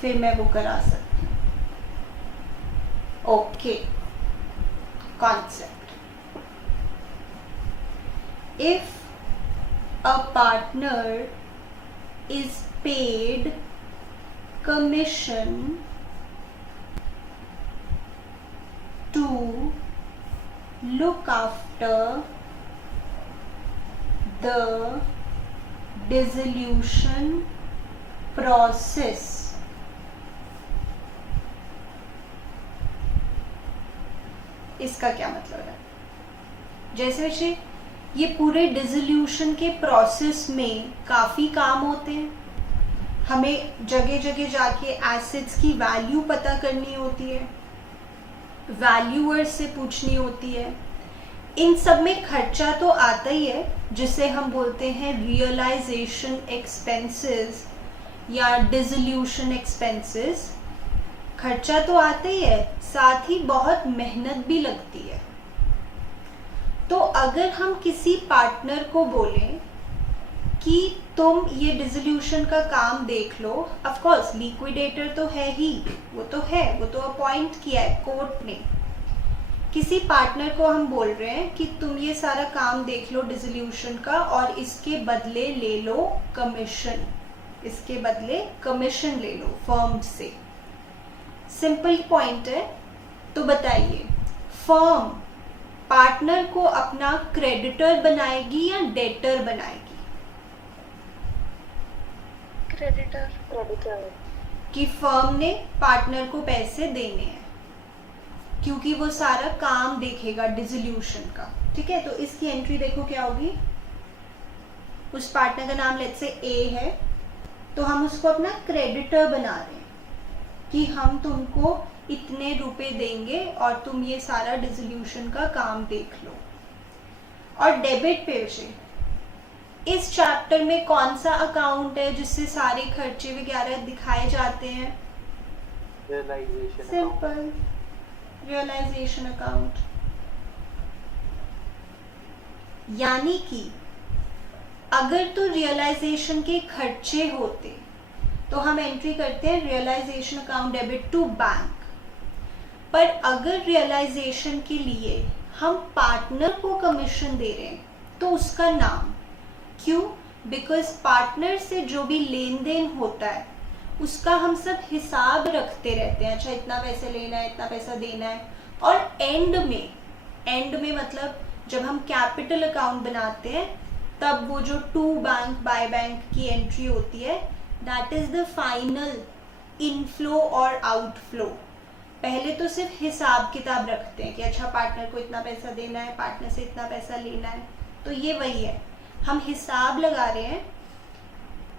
फिर मैं वो करा सकती हूँ। Okay, concept. If a partner is paid commission to look after the dissolution process, इसका क्या मतलब है? जैसे ये पूरे डिसोल्यूशन के प्रोसेस में काफ़ी काम होते हैं। हमें जगह जगह जाके एसिड्स की वैल्यू पता करनी होती है, वैल्यूअर से पूछनी होती है। इन सब में खर्चा तो आता ही है, जिसे हम बोलते हैं रियलाइजेशन एक्सपेंसेस या डिसोल्यूशन एक्सपेंसेस। खर्चा तो आता ही है, साथ ही बहुत मेहनत भी लगती है। तो अगर हम किसी पार्टनर को बोलें कि तुम ये डिसोल्यूशन का काम देख लो, ऑफ कोर्स लिक्विडेटर तो है ही, वो तो अपॉइंट किया है कोर्ट ने। किसी पार्टनर को हम बोल रहे हैं कि तुम ये सारा काम देख लो डिसोल्यूशन का, और इसके बदले ले लो कमीशन, इसके बदले कमीशन ले लो फर्म से। सिंपल पॉइंट है। तो बताइए, फर्म पार्टनर को अपना क्रेडिटर बनाएगी या डेटर बनाएगी? क्रेडिटर। कि फर्म ने पार्टनर को पैसे देने हैं, क्योंकि वो सारा काम देखेगा डिसोल्यूशन का। ठीक है, तो इसकी एंट्री देखो क्या होगी। उस पार्टनर का नाम लेट्स से ए है, तो हम उसको अपना क्रेडिटर बना रहे हैं कि हम तुमको इतने रुपए देंगे और तुम ये सारा डिसोल्यूशन का काम देख लो। और डेबिट पे से इस चैप्टर में कौन सा अकाउंट है जिससे सारे खर्चे वगैरह दिखाए जाते हैं? Realisation simple, realisation account. यानी कि अगर तो रियलाइजेशन के खर्चे होते तो हम एंट्री करते हैं realisation account debit to bank. पर अगर रियलाइजेशन के लिए हम पार्टनर को कमीशन दे रहे हैं तो उसका नाम क्यों? बिकॉज पार्टनर से जो भी लेन देन होता है उसका हम सब हिसाब रखते रहते हैं। अच्छा, इतना पैसे लेना है, इतना पैसा देना है, और एंड में मतलब जब हम कैपिटल अकाउंट बनाते हैं तब वो जो टू बैंक बाय बैंक की एंट्री होती है, that is the final inflow और आउटफ्लो। पहले तो सिर्फ हिसाब किताब रखते हैं कि अच्छा पार्टनर को इतना पैसा देना है, पार्टनर से इतना पैसा लेना है, तो ये वही है, हम हिसाब लगा रहे हैं,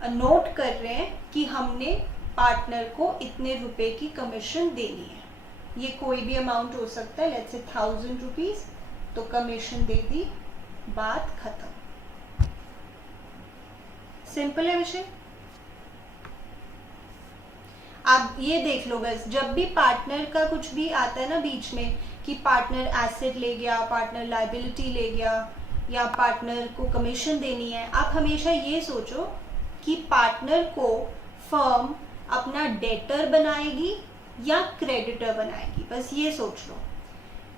नोट कर रहे हैं कि हमने पार्टनर को इतने रुपए की कमीशन देनी है। ये कोई भी अमाउंट हो सकता है, लेट्स से 1000 रुपीज, तो कमीशन दे दी, बात खत्म। सिंपल है विषय। आप ये देख लो बस, जब भी पार्टनर का कुछ भी आता है ना बीच में कि पार्टनर एसेट ले गया, पार्टनर लायबिलिटी ले गया, या पार्टनर को कमीशन देनी है, आप हमेशा ये सोचो कि पार्टनर को फर्म अपना डेटर बनाएगी या क्रेडिटर बनाएगी, बस ये सोच लो।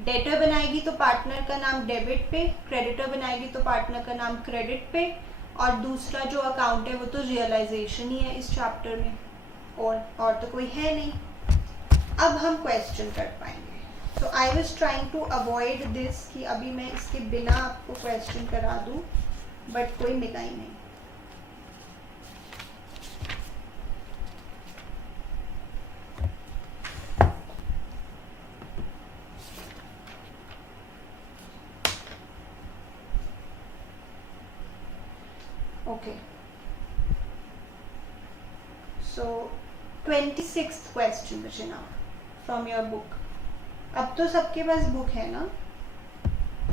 डेटर बनाएगी तो पार्टनर का नाम डेबिट पे, क्रेडिटर बनाएगी तो पार्टनर का नाम क्रेडिट पे, और दूसरा जो अकाउंट है वो तो रियलाइजेशन ही है इस चैप्टर में, और तो कोई है नहीं। अब हम क्वेश्चन कर पाएंगे। तो I was trying to avoid this कि अभी मैं इसके बिना आपको क्वेश्चन करा दूं, बट कोई मिला ही नहीं। ओके, सो 26th क्वेश्चन बचना फ्रॉम योर बुक। अब तो सबके पास बुक है ना,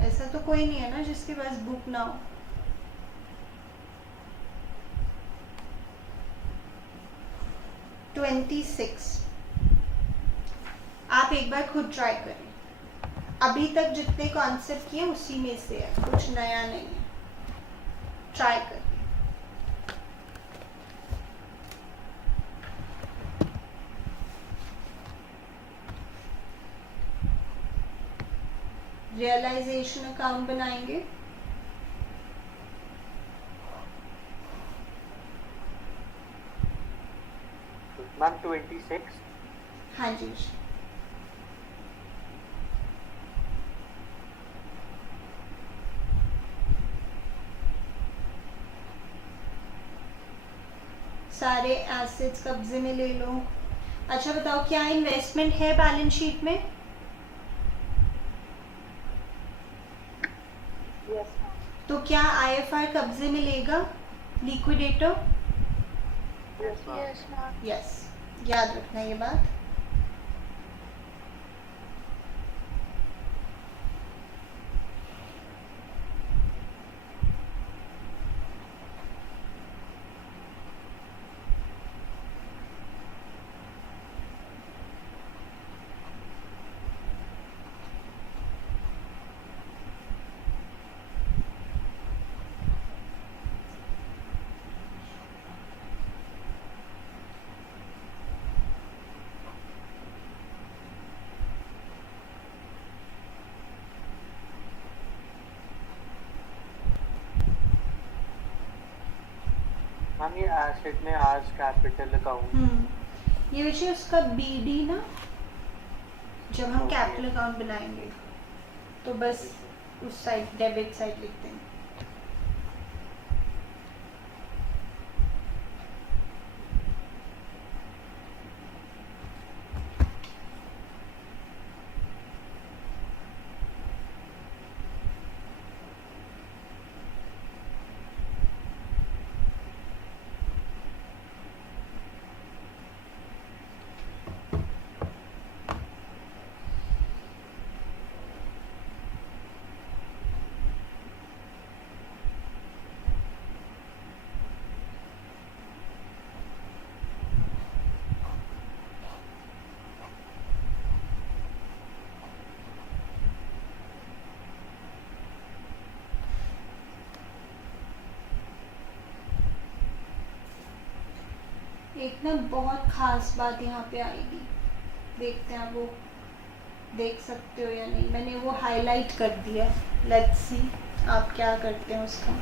ऐसा तो कोई नहीं है ना जिसके पास बुक ना हो। आप एक बार खुद ट्राई करें। अभी तक जितने कॉन्सेप्ट किए उसी में से है, कुछ नया नहीं है। ट्राई करें। रियलाइजेशन अकाउंट बनाएंगे। मैम 26। हाँ जी, सारे एसेट्स कब्जे में ले लो। अच्छा बताओ, क्या इन्वेस्टमेंट है बैलेंस शीट में? Yes ma'am. तो क्या आईएफआर कब्जे में लेगा liquidator? Yes ma'am. Yes ma'am. Yes, याद रखना ये बात। हम ये एसेट में आर्स कैपिटल अकाउंट ये विषय उसका BD ना, जब हम Okay. कैपिटल अकाउंट बनाएंगे तो बस उस साइड डेबिट साइड लिखते हैं। एक ना बहुत खास बात यहाँ पे आएगी, देखते हैं वो देख सकते हो या नहीं। मैंने वो हाईलाइट कर दिया है, लेट्स सी आप क्या करते हैं उसका।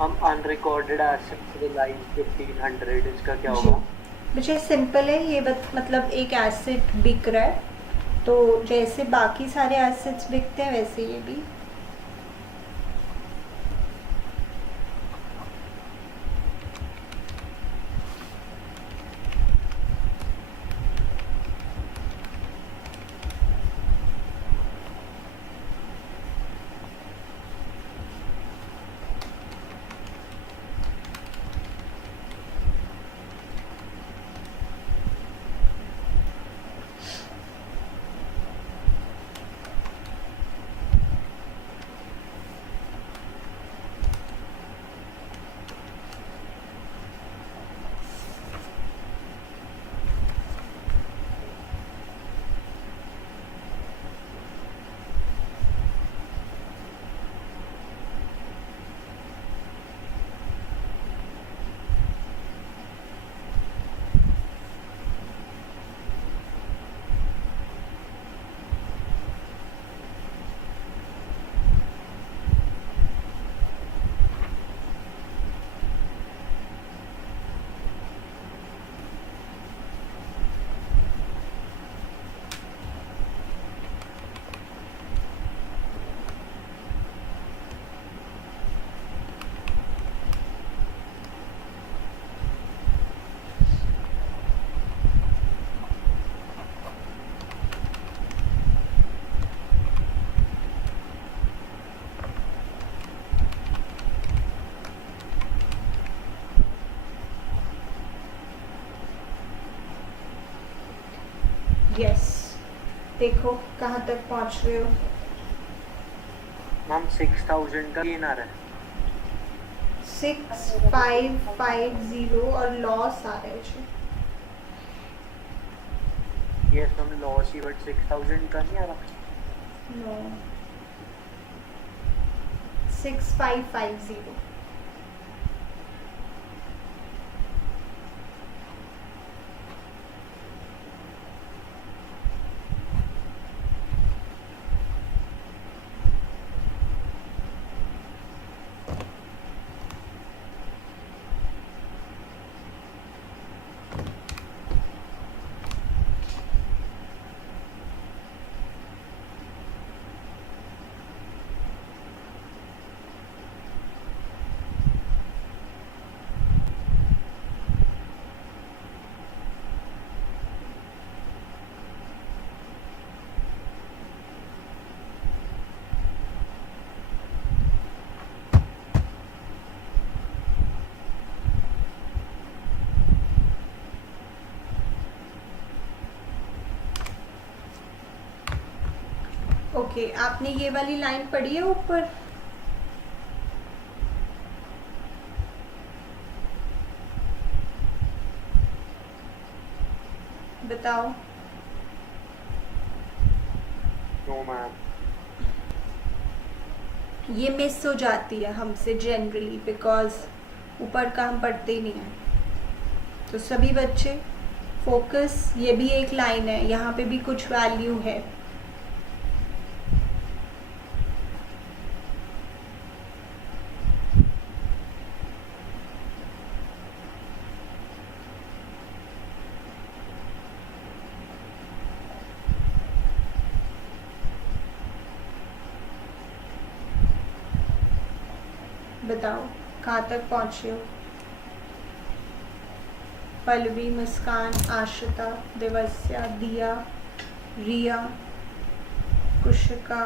हम अनरिकॉर्डेड एसेट्स लाइन 1500 इसका क्या जी, होगा? मुझे सिंपल है ये मतलब एक एसेट बिक रहा है तो जैसे बाकी सारे एसेट्स बिकते हैं वैसे ये भी। यस, देखो कहाँ तक पहुँच रहे हो। मैम 6000 का गेन आ रहा है। 6550 और लॉस आ रहा है जी। यस मैम, लॉस ही, बट 6000 का नहीं आ रहा। नो, 6550। ओके, आपने ये वाली लाइन पढ़ी है ऊपर? बताओ। No ma'am. ये मिस हो जाती है हमसे जनरली, बिकॉज ऊपर का हम पढ़ते ही नहीं हैं। तो सभी बच्चे फोकस, ये भी एक लाइन है, यहाँ पे भी कुछ वैल्यू है। बताओ कहाँ तक पहुँचे हो। पल्लवी, मुस्कान, Ashrita, Devasya, Diya, Riya, Kushika.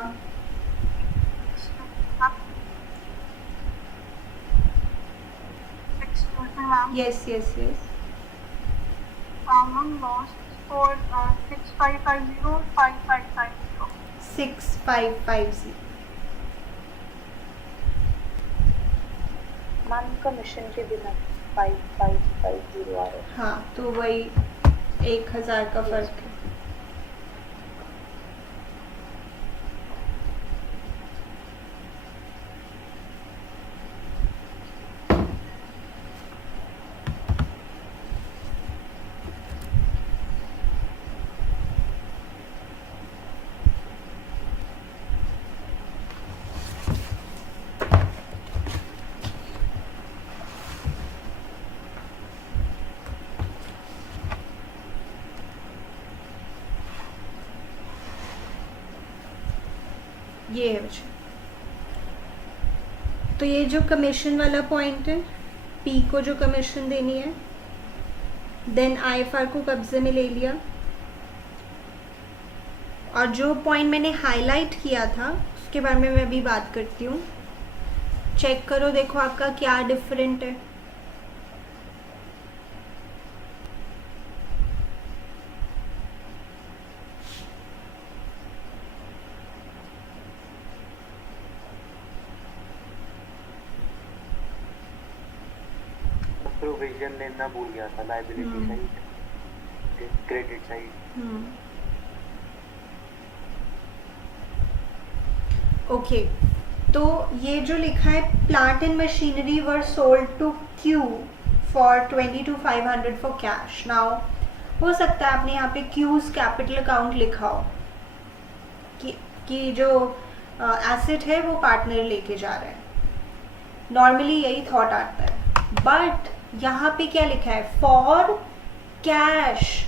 Excuse me, ma'am. Yes yes yes. Ma'am, lost for 6550 5550. 6550। Ma'am commission के बिना 5550 आ रहे हैं। हाँ, तो वही 1000 का फर्क है। ये है बच्चे। तो ये जो कमीशन वाला पॉइंट है, पी को जो कमीशन देनी है, देन आईएफआर को कब्जे में ले लिया। और जो पॉइंट मैंने हाईलाइट किया था उसके बारे में मैं अभी बात करती हूँ। चेक करो, देखो आपका क्या डिफरेंट है। प्रोविजन लेना भूल गया था, liability side, credit side. Okay, तो ये जो लिखा है, plant and machinery were sold to Q for 22,500 for cash. Now हो सकता है आपने यहाँ पे क्यूज कैपिटल अकाउंट लिखा हो कि जो एसेट है वो पार्टनर लेके जा रहे हैं। नॉर्मली यही थॉट आता है, बट यहाँ पे क्या लिखा है, फॉर कैश।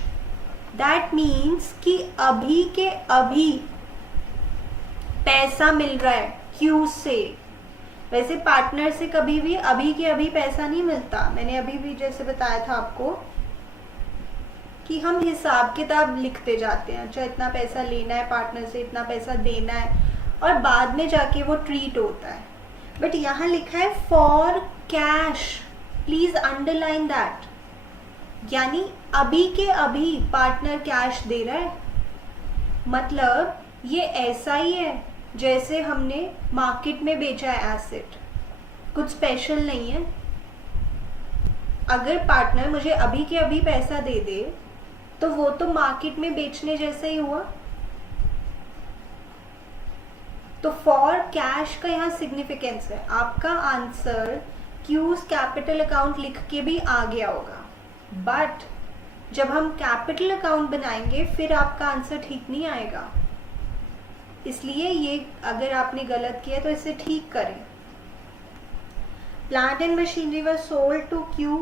दैट मीन्स कि अभी के अभी पैसा मिल रहा है क्यू से। वैसे पार्टनर से कभी भी अभी के अभी पैसा नहीं मिलता। मैंने अभी भी जैसे बताया था आपको कि हम हिसाब किताब लिखते जाते हैं, अच्छा इतना पैसा लेना है पार्टनर से, इतना पैसा देना है, और बाद में जाके वो ट्रीट होता है। बट यहाँ लिखा है for cash, please underline that. यानी अभी के अभी पार्टनर कैश दे रहा है मतलब ये ऐसा ही है जैसे हमने मार्केट में बेचा है एसेट, कुछ स्पेशल नहीं है। अगर पार्टनर मुझे अभी के अभी पैसा दे दे तो वो तो मार्केट में बेचने जैसा ही हुआ। तो फॉर कैश का यहाँ सिग्निफिकेंस है। आपका आंसर क्यूज कैपिटल अकाउंट लिख के भी आ गया होगा, बट जब हम कैपिटल अकाउंट बनाएंगे फिर आपका आंसर ठीक नहीं आएगा। इसलिए ये अगर आपने गलत किया तो इसे ठीक करें। Plant and machinery was sold to Q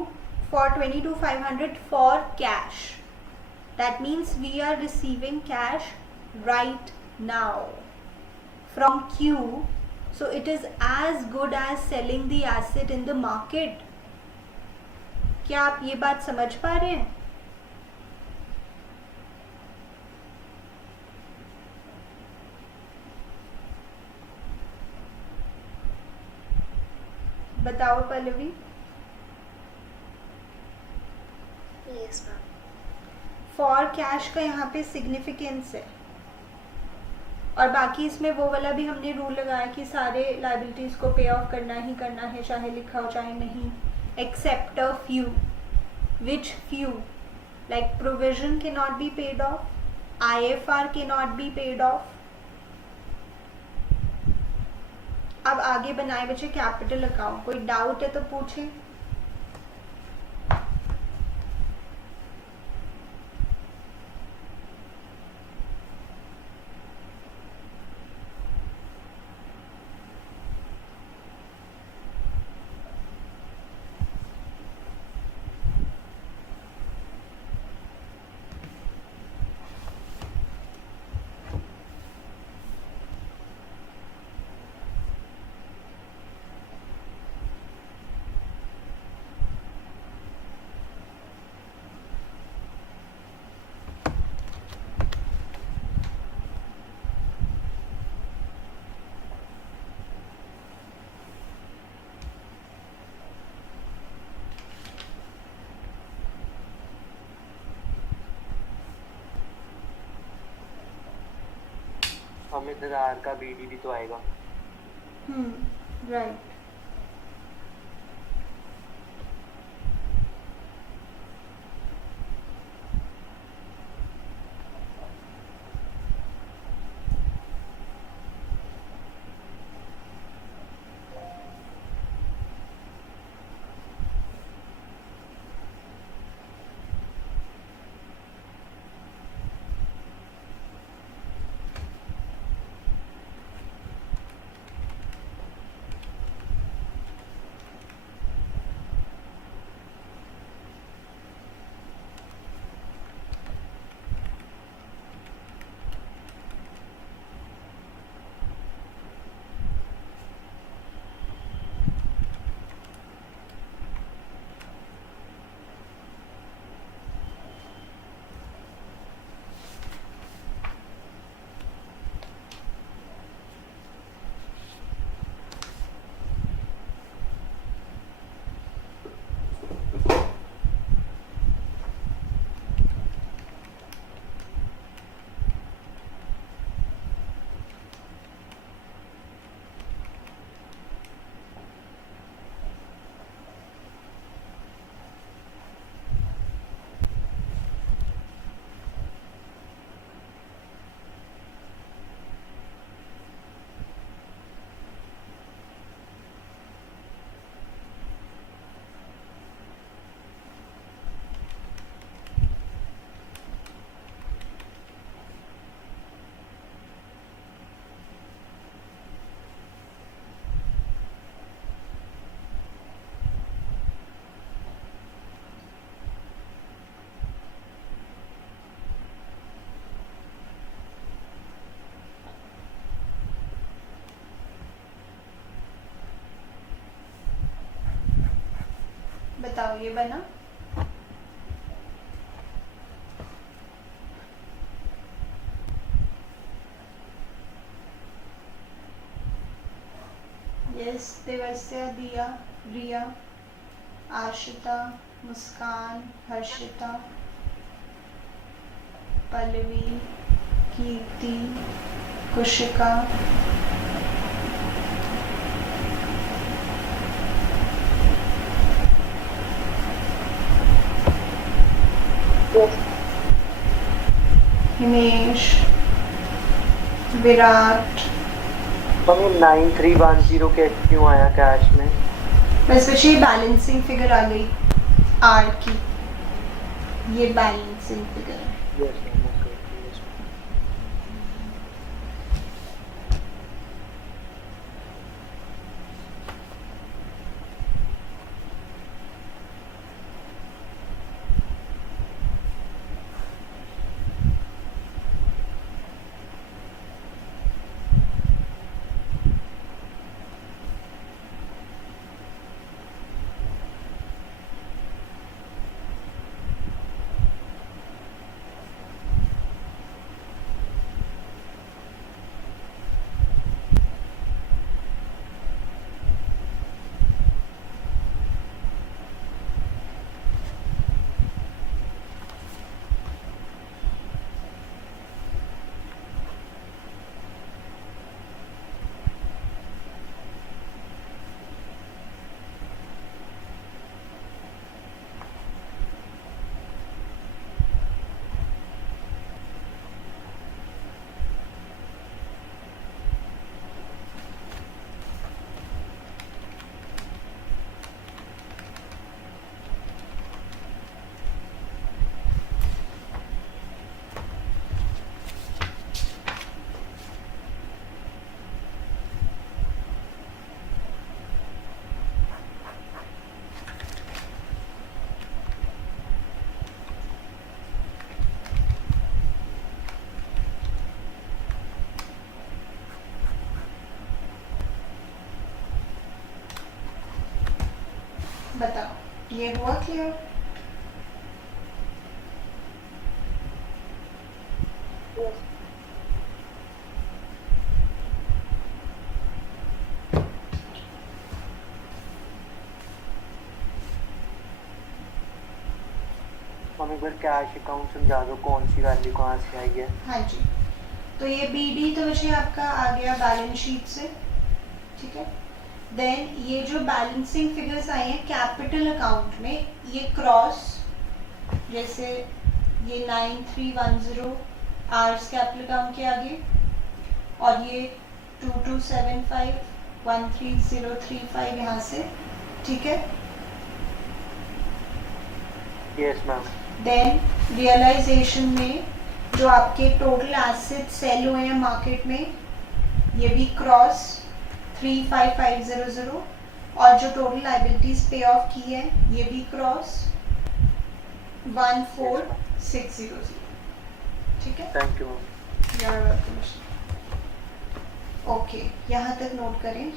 for 22,500 for cash. That means we are receiving cash right now from Q, so it is as good as selling the asset in the market. क्या आप ये बात समझ पा रहे हैं? बताओ Pallavi. Yes ma'am. For cash का यहाँ पे सिग्निफिकेंस है, और बाकी इसमें वो वाला भी हमने रूल लगाया कि सारे लाइबिलिटीज को पे ऑफ करना ही करना है, चाहे लिखा हो चाहे नहीं, except a few. Which few? Like provision के not be paid off, IFR के नॉट बी पेड ऑफ। अब आगे बनाए बच्चे कैपिटल अकाउंट। कोई डाउट है तो पूछें। खरीदार का BD भी तो आएगा। राइट। बताओ ये बना। यस, देवस्या, दिया, रिया, आशिता, मुस्कान, हर्षिता, पल्लवी, कीर्ति, कुशिका, Yes. हिमेश, विराट। मम्मी 9310 के क्यों आया कैश में? बस बच्चे ये बैलेंसिंग फिगर आ गई आर की, ये बैलेंसिंग फिगर है। Yes ma'am, okay yes. बताओ ये हुआ क्लियर? Yes. मम्मी एक बार कैश अकाउंट समझा दो, कौन सी वैल्यू कहाँ से आई है? हाँ जी, तो ये BD तो बच्चे आपका आ गया बैलेंस शीट से, ठीक है। देन ये जो बैलेंसिंग फिगर्स आए हैं कैपिटल अकाउंट में, ये क्रॉस, जैसे ये 9310 आर्स कैपिटल अकाउंट के आगे, और ये 2275 13035 यहाँ से, ठीक है। Yes ma'am. देन रियलाइजेशन में जो आपके टोटल एसेट सेल हुए हैं मार्केट में, ये भी क्रॉस 35500, और जो टोटल लाइबिलिटीज पे ऑफ की है ये भी क्रॉस 14600, ठीक है। Thank you ma'am. You are welcome. Okay, यहाँ तक नोट करें।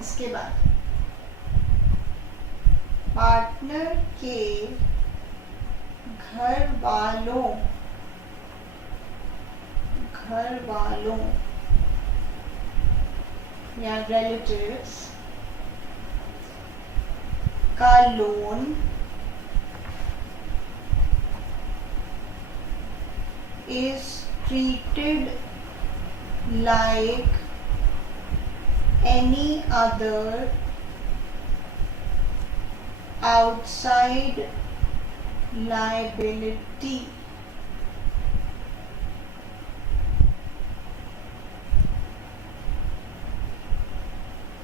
इसके बाद पार्टनर के घर वालों या रिलेटिव्स का loan is treated like any other outside liability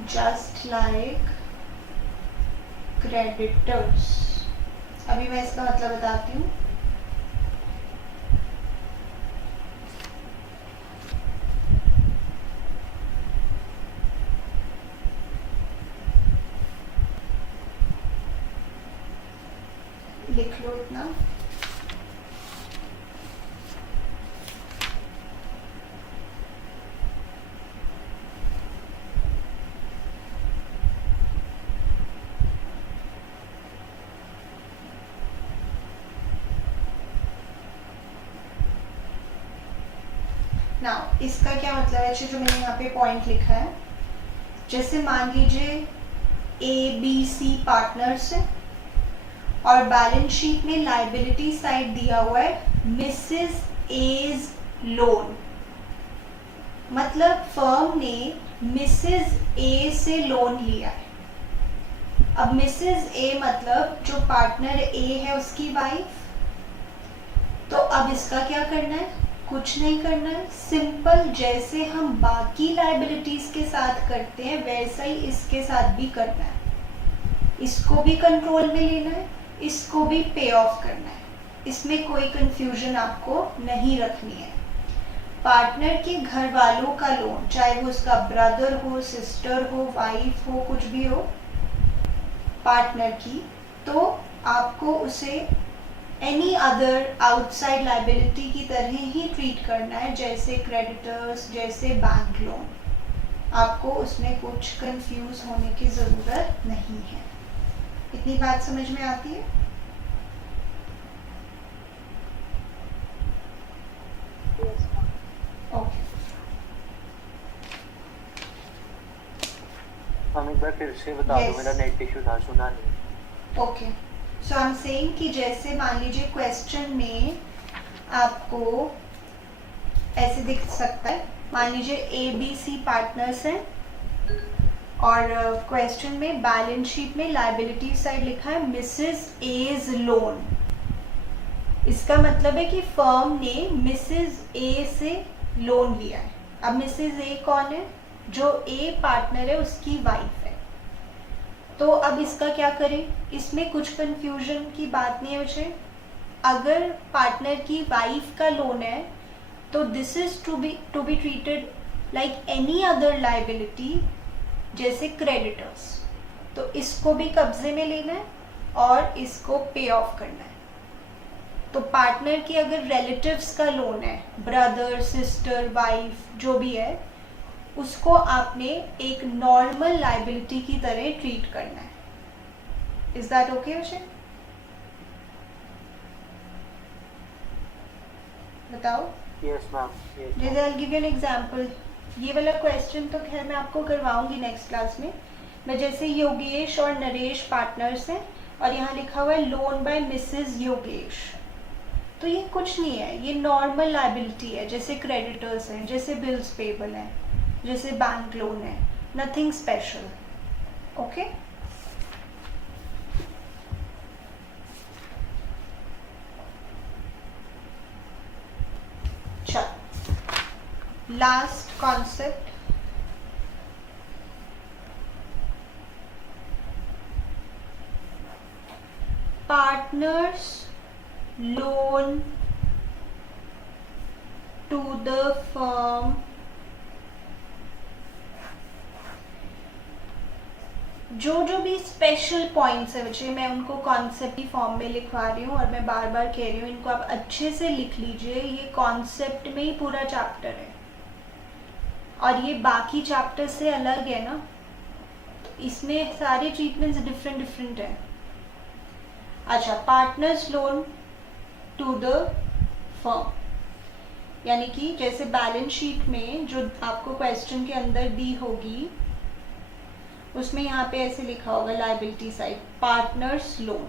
just like creditors. अभी मैं इसका मतलब बताती हूँ। लिख लो इतना। नाउ इसका क्या मतलब है, जो मैंने यहाँ पे पॉइंट लिखा है, जैसे मान लीजिए ABC पार्टनर्स है और बैलेंस शीट में लाइबिलिटी साइड दिया हुआ है मिसेस एज लोन। मतलब फर्म ने मिसेस ए से लोन लिया है। अब मिसेस ए मतलब जो पार्टनर ए है उसकी वाइफ। तो अब इसका क्या करना है, कुछ नहीं करना है, सिंपल जैसे हम बाकी लाइबिलिटीज के साथ करते हैं वैसा ही इसके साथ भी करना है। इसको भी कंट्रोल में लेना है, इसको भी पे ऑफ करना है। इसमें कोई कंफ्यूजन आपको नहीं रखनी है। पार्टनर के घर वालों का लोन, चाहे वो उसका ब्रदर हो, सिस्टर हो, वाइफ हो, कुछ भी हो पार्टनर की, तो आपको उसे एनी अदर आउटसाइड लाइबिलिटी की तरह ही ट्रीट करना है, जैसे क्रेडिटर्स, जैसे बैंक लोन। आपको उसमें कुछ कंफ्यूज होने की ज़रूरत नहीं है। इतनी बात समझ में आती है? Yes, ma'am. ओके। हम एक बार फिर से बता दो, Yes. मेरा नेट इशू था, सुना नहीं। Okay, so I am saying कि जैसे मान लीजिए क्वेश्चन में आपको ऐसे दिख सकता है, मान लीजिए ABC पार्टनर्स हैं और क्वेश्चन में बैलेंस शीट में लायबिलिटी साइड लिखा है मिसेस एज लोन। इसका मतलब है कि फर्म ने मिसेस ए से लोन लिया है। अब मिसेस ए कौन है, जो ए पार्टनर है उसकी वाइफ है। तो अब इसका क्या करें, इसमें कुछ कंफ्यूजन की बात नहीं है मुझे। अगर पार्टनर की वाइफ का लोन है तो this is to be treated like any other liability, जैसे क्रेडिटर्स। तो इसको भी कब्जे में लेना है और इसको पे ऑफ करना है। तो पार्टनर की अगर रिलेटिव्स का लोन है, ब्रदर, सिस्टर, वाइफ, जो भी है, उसको आपने एक नॉर्मल लायबिलिटी की तरह ट्रीट करना है। इज दैट ओके विषय? बताओ। Yes ma'am, yes. जैसे I give you an example. ये वाला क्वेश्चन तो खैर मैं आपको करवाऊंगी नेक्स्ट क्लास में। मैं जैसे योगेश और नरेश पार्टनर्स हैं और यहाँ लिखा हुआ है लोन बाय मिसेस योगेश। तो ये कुछ नहीं है, ये नॉर्मल लायबिलिटी है, जैसे क्रेडिटर्स हैं, जैसे बिल्स पेबल हैं, जैसे बैंक लोन है, नथिंग स्पेशल। ओके, चल last concept, partners loan to the firm जो भी स्पेशल पॉइंट्स है बच्चे, मैं उनको कॉन्सेप्ट की फॉर्म में लिखवा रही हूँ और मैं बार बार कह रही हूँ इनको आप अच्छे से लिख लीजिए। ये कॉन्सेप्ट में ही पूरा चैप्टर है और ये बाकी चैप्टर से अलग है ना, तो इसमें सारे ट्रीटमेंट्स डिफरेंट डिफरेंट हैं। अच्छा, partners loan to the firm, यानी कि जैसे बैलेंस शीट में जो आपको क्वेश्चन के अंदर दी होगी उसमें यहाँ पे ऐसे लिखा होगा लायबिलिटी साइड पार्टनर्स लोन।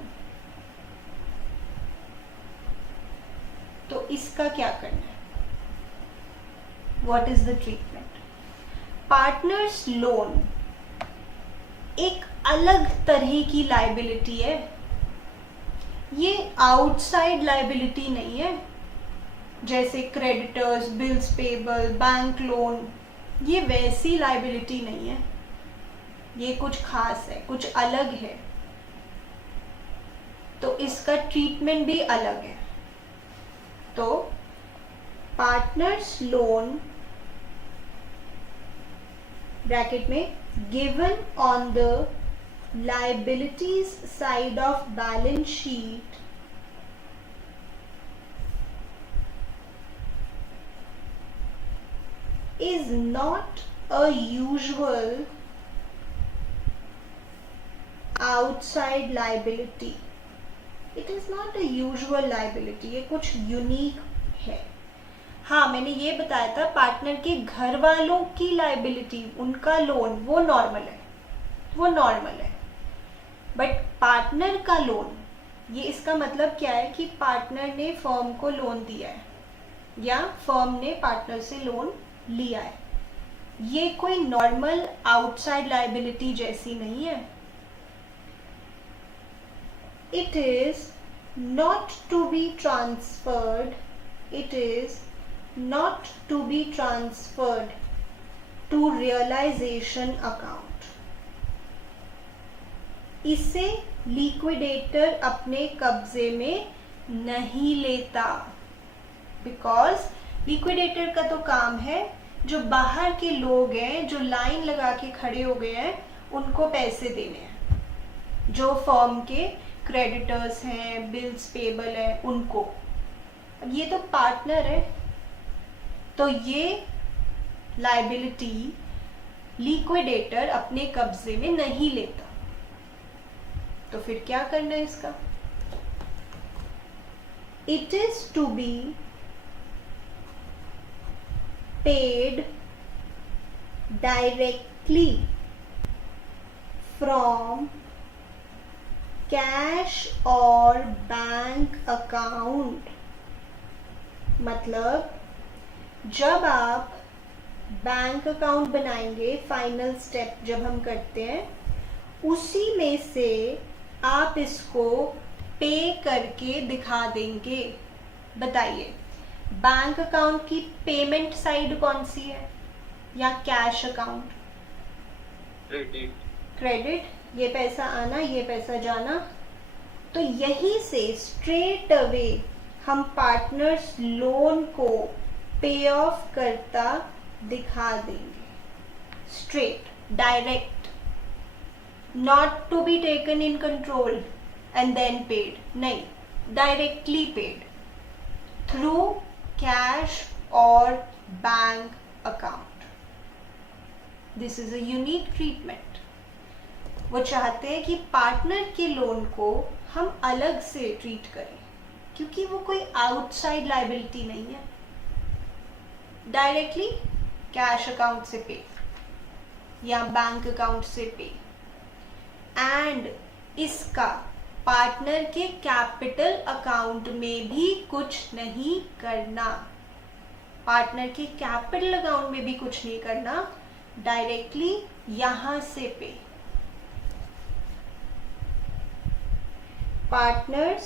तो इसका क्या करना है, what is the treatment? Partners loan एक अलग तरह की लायबिलिटी है, ये आउटसाइड लायबिलिटी नहीं है जैसे creditors, bills payable, bank loan, ये वैसी लायबिलिटी नहीं है। ये कुछ खास है, कुछ अलग है, तो इसका ट्रीटमेंट भी अलग है। तो पार्टनर्स लोन ब्रैकेट में given on the liabilities side of balance sheet is not a usual outside liability. It is not a usual liability. ये कुछ यूनिक है। हाँ, मैंने ये बताया था पार्टनर के घर वालों की लाइबिलिटी, उनका लोन वो नॉर्मल है, वो नॉर्मल है, बट पार्टनर का लोन, ये इसका मतलब क्या है कि पार्टनर ने फर्म को लोन दिया है या फर्म ने पार्टनर से लोन लिया है, ये कोई नॉर्मल आउटसाइड लाइबिलिटी जैसी नहीं है। It is not to be transferred. It is not to be transferred to realization account. इसे लिक्विडेटर अपने कब्जे में नहीं लेता, बिकॉज लिक्विडेटर का तो काम है जो बाहर के लोग हैं, जो लाइन लगा के खड़े हो गए हैं, उनको पैसे देने हैं, जो फर्म के क्रेडिटर्स हैं, बिल्स पेबल है, उनको। अब ये तो पार्टनर है, तो ये लाइबिलिटी लिक्विडेटर अपने कब्जे में नहीं लेता। तो फिर क्या करना है इसका? It is to be paid directly from cash और बैंक अकाउंट। मतलब जब आप बैंक अकाउंट बनाएंगे, फाइनल स्टेप जब हम करते हैं, उसी में से आप इसको पे करके दिखा देंगे। बताइए, बैंक अकाउंट की पेमेंट साइड कौन सी है या कैश अकाउंट? क्रेडिट। क्रेडिट, ये पैसा आना, ये पैसा जाना। तो यहीं से स्ट्रेट अवे हम पार्टनर्स लोन को पे ऑफ करता दिखा देंगे। Straight, direct, not to be taken in control and then paid, नहीं, डायरेक्टली पेड थ्रू कैश और bank account. This is a unique treatment. वो चाहते हैं कि पार्टनर के लोन को हम अलग से ट्रीट करें, क्योंकि वो कोई आउटसाइड लाइबिलिटी नहीं है। डायरेक्टली कैश अकाउंट से पे या बैंक अकाउंट से पे, एंड इसका पार्टनर के कैपिटल अकाउंट में भी कुछ नहीं करना। पार्टनर के कैपिटल अकाउंट में भी कुछ नहीं करना, डायरेक्टली यहां से पे। Partners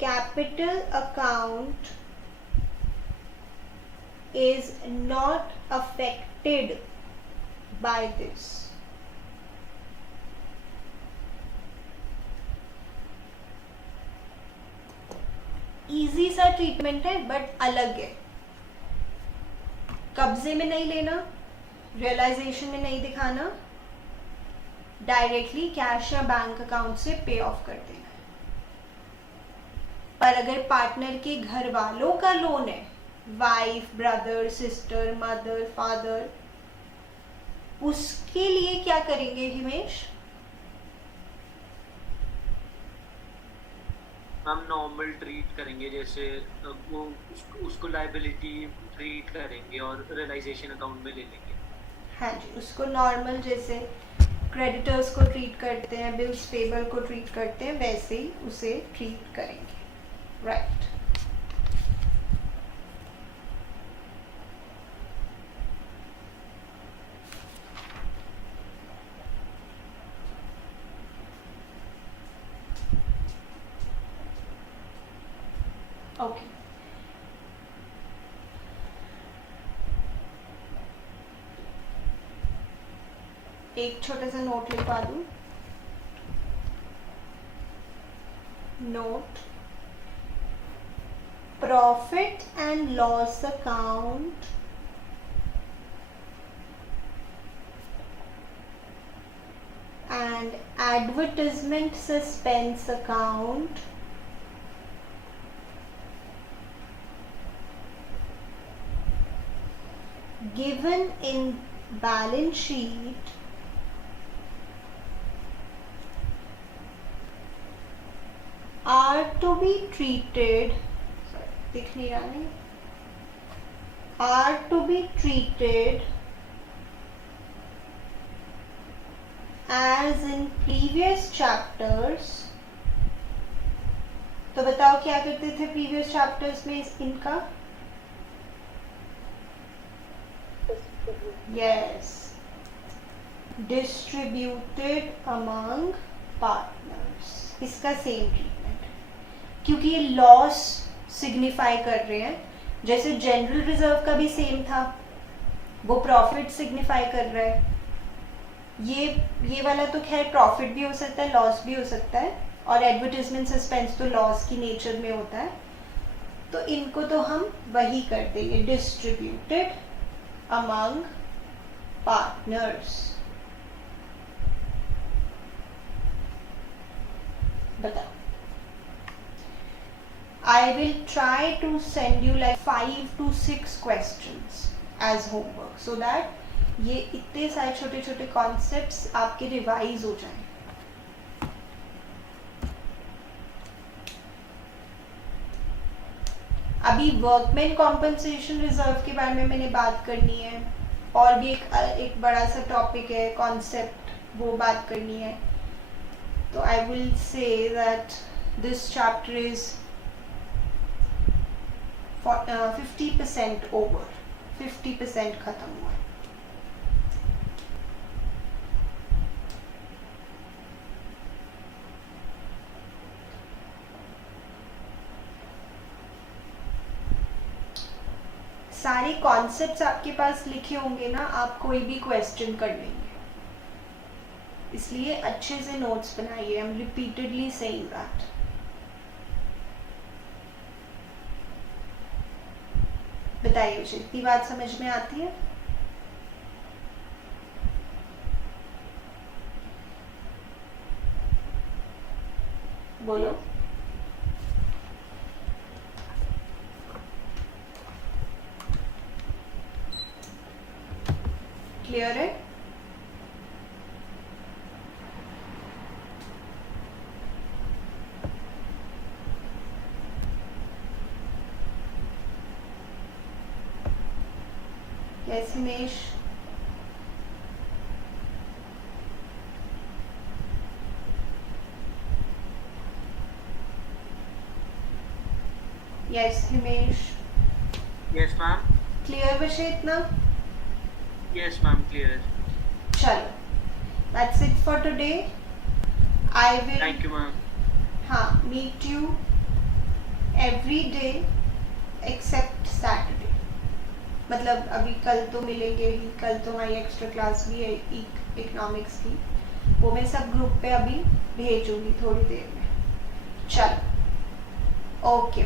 capital account is not affected by this. Easy सा ट्रीटमेंट है बट अलग है। कब्जे में नहीं लेना, रियलाइजेशन में नहीं दिखाना, डायरेक्टली कैश या बैंक अकाउंट से पे ऑफ कर देना है। पर अगर पार्टनर के घर वालों का लोन है, wife, brother, sister, mother, father, उसके लिए क्या करेंगे हिमेश? हम नॉर्मल ट्रीट करेंगे, जैसे वो उसको लाइबिलिटी ट्रीट करेंगे और रियलाइजेशन अकाउंट में ले लेंगे। हाँ जी, उसको नॉर्मल जैसे क्रेडिटर्स को ट्रीट करते हैं, बिल्स पेबल को ट्रीट करते हैं, वैसे ही उसे ट्रीट करेंगे। राइट। ओके, एक छोटा सा नोट लिखवा दूं. Note: profit and loss account and advertisement suspense account given in balance sheet are to be treated, दिख नहीं रहा है, are to be treated as in previous chapters. तो बताओ क्या करते थे previous chapters में इनका? Yes, distributed among partners. इसका सेम ट्रीटमेंट है क्योंकि ये लॉस सिग्निफाई कर रहे हैं. जैसे जनरल रिजर्व का भी सेम था, वो प्रॉफिट सिग्निफाई कर रहा है. ये वाला तो खैर प्रॉफिट भी हो सकता है, लॉस भी हो सकता है, और एडवर्टाइजमेंट सस्पेंस तो लॉस की नेचर में होता है. तो इनको तो हम वही कर देंगे, डिस्ट्रीब्यूटेड अमंग पार्टनर्स. बताओ. I will try to send you like 5 to 6 questions as homework so that ये इतने सारे छोटे छोटे concepts आपके रिवाइज हो जाएं. अभी वर्कमैन कॉम्पनसेशन रिजर्व के बारे में मैंने बात करनी है, और भी एक बड़ा सा टॉपिक है, कॉन्सेप्ट, वो बात करनी है. तो I will say that this chapter is 50% over, 50% खत्म हुआ. सारे कॉन्सेप्ट्स आपके पास लिखे होंगे ना, आप कोई भी क्वेश्चन कर लेंगे. इसलिए अच्छे से नोट्स बनाइए. I am repeatedly saying that. बताइए मुझे, इतनी बात समझ में आती है? बोलो. क्लियर है? Yes, Himesh. Yes, Himesh. Yes, ma'am. Clear विषय इतना? Yes, ma'am. Clear. चलो. That's it for today. I will. Thank you, ma'am. हाँ, meet you every day except Saturday. मतलब अभी कल तो मिलेंगे ही, कल तो हमारी एक्स्ट्रा क्लास भी है इकोनॉमिक्स की, वो मैं सब ग्रुप पे अभी भेजूंगी थोड़ी देर में. चलो, ओके.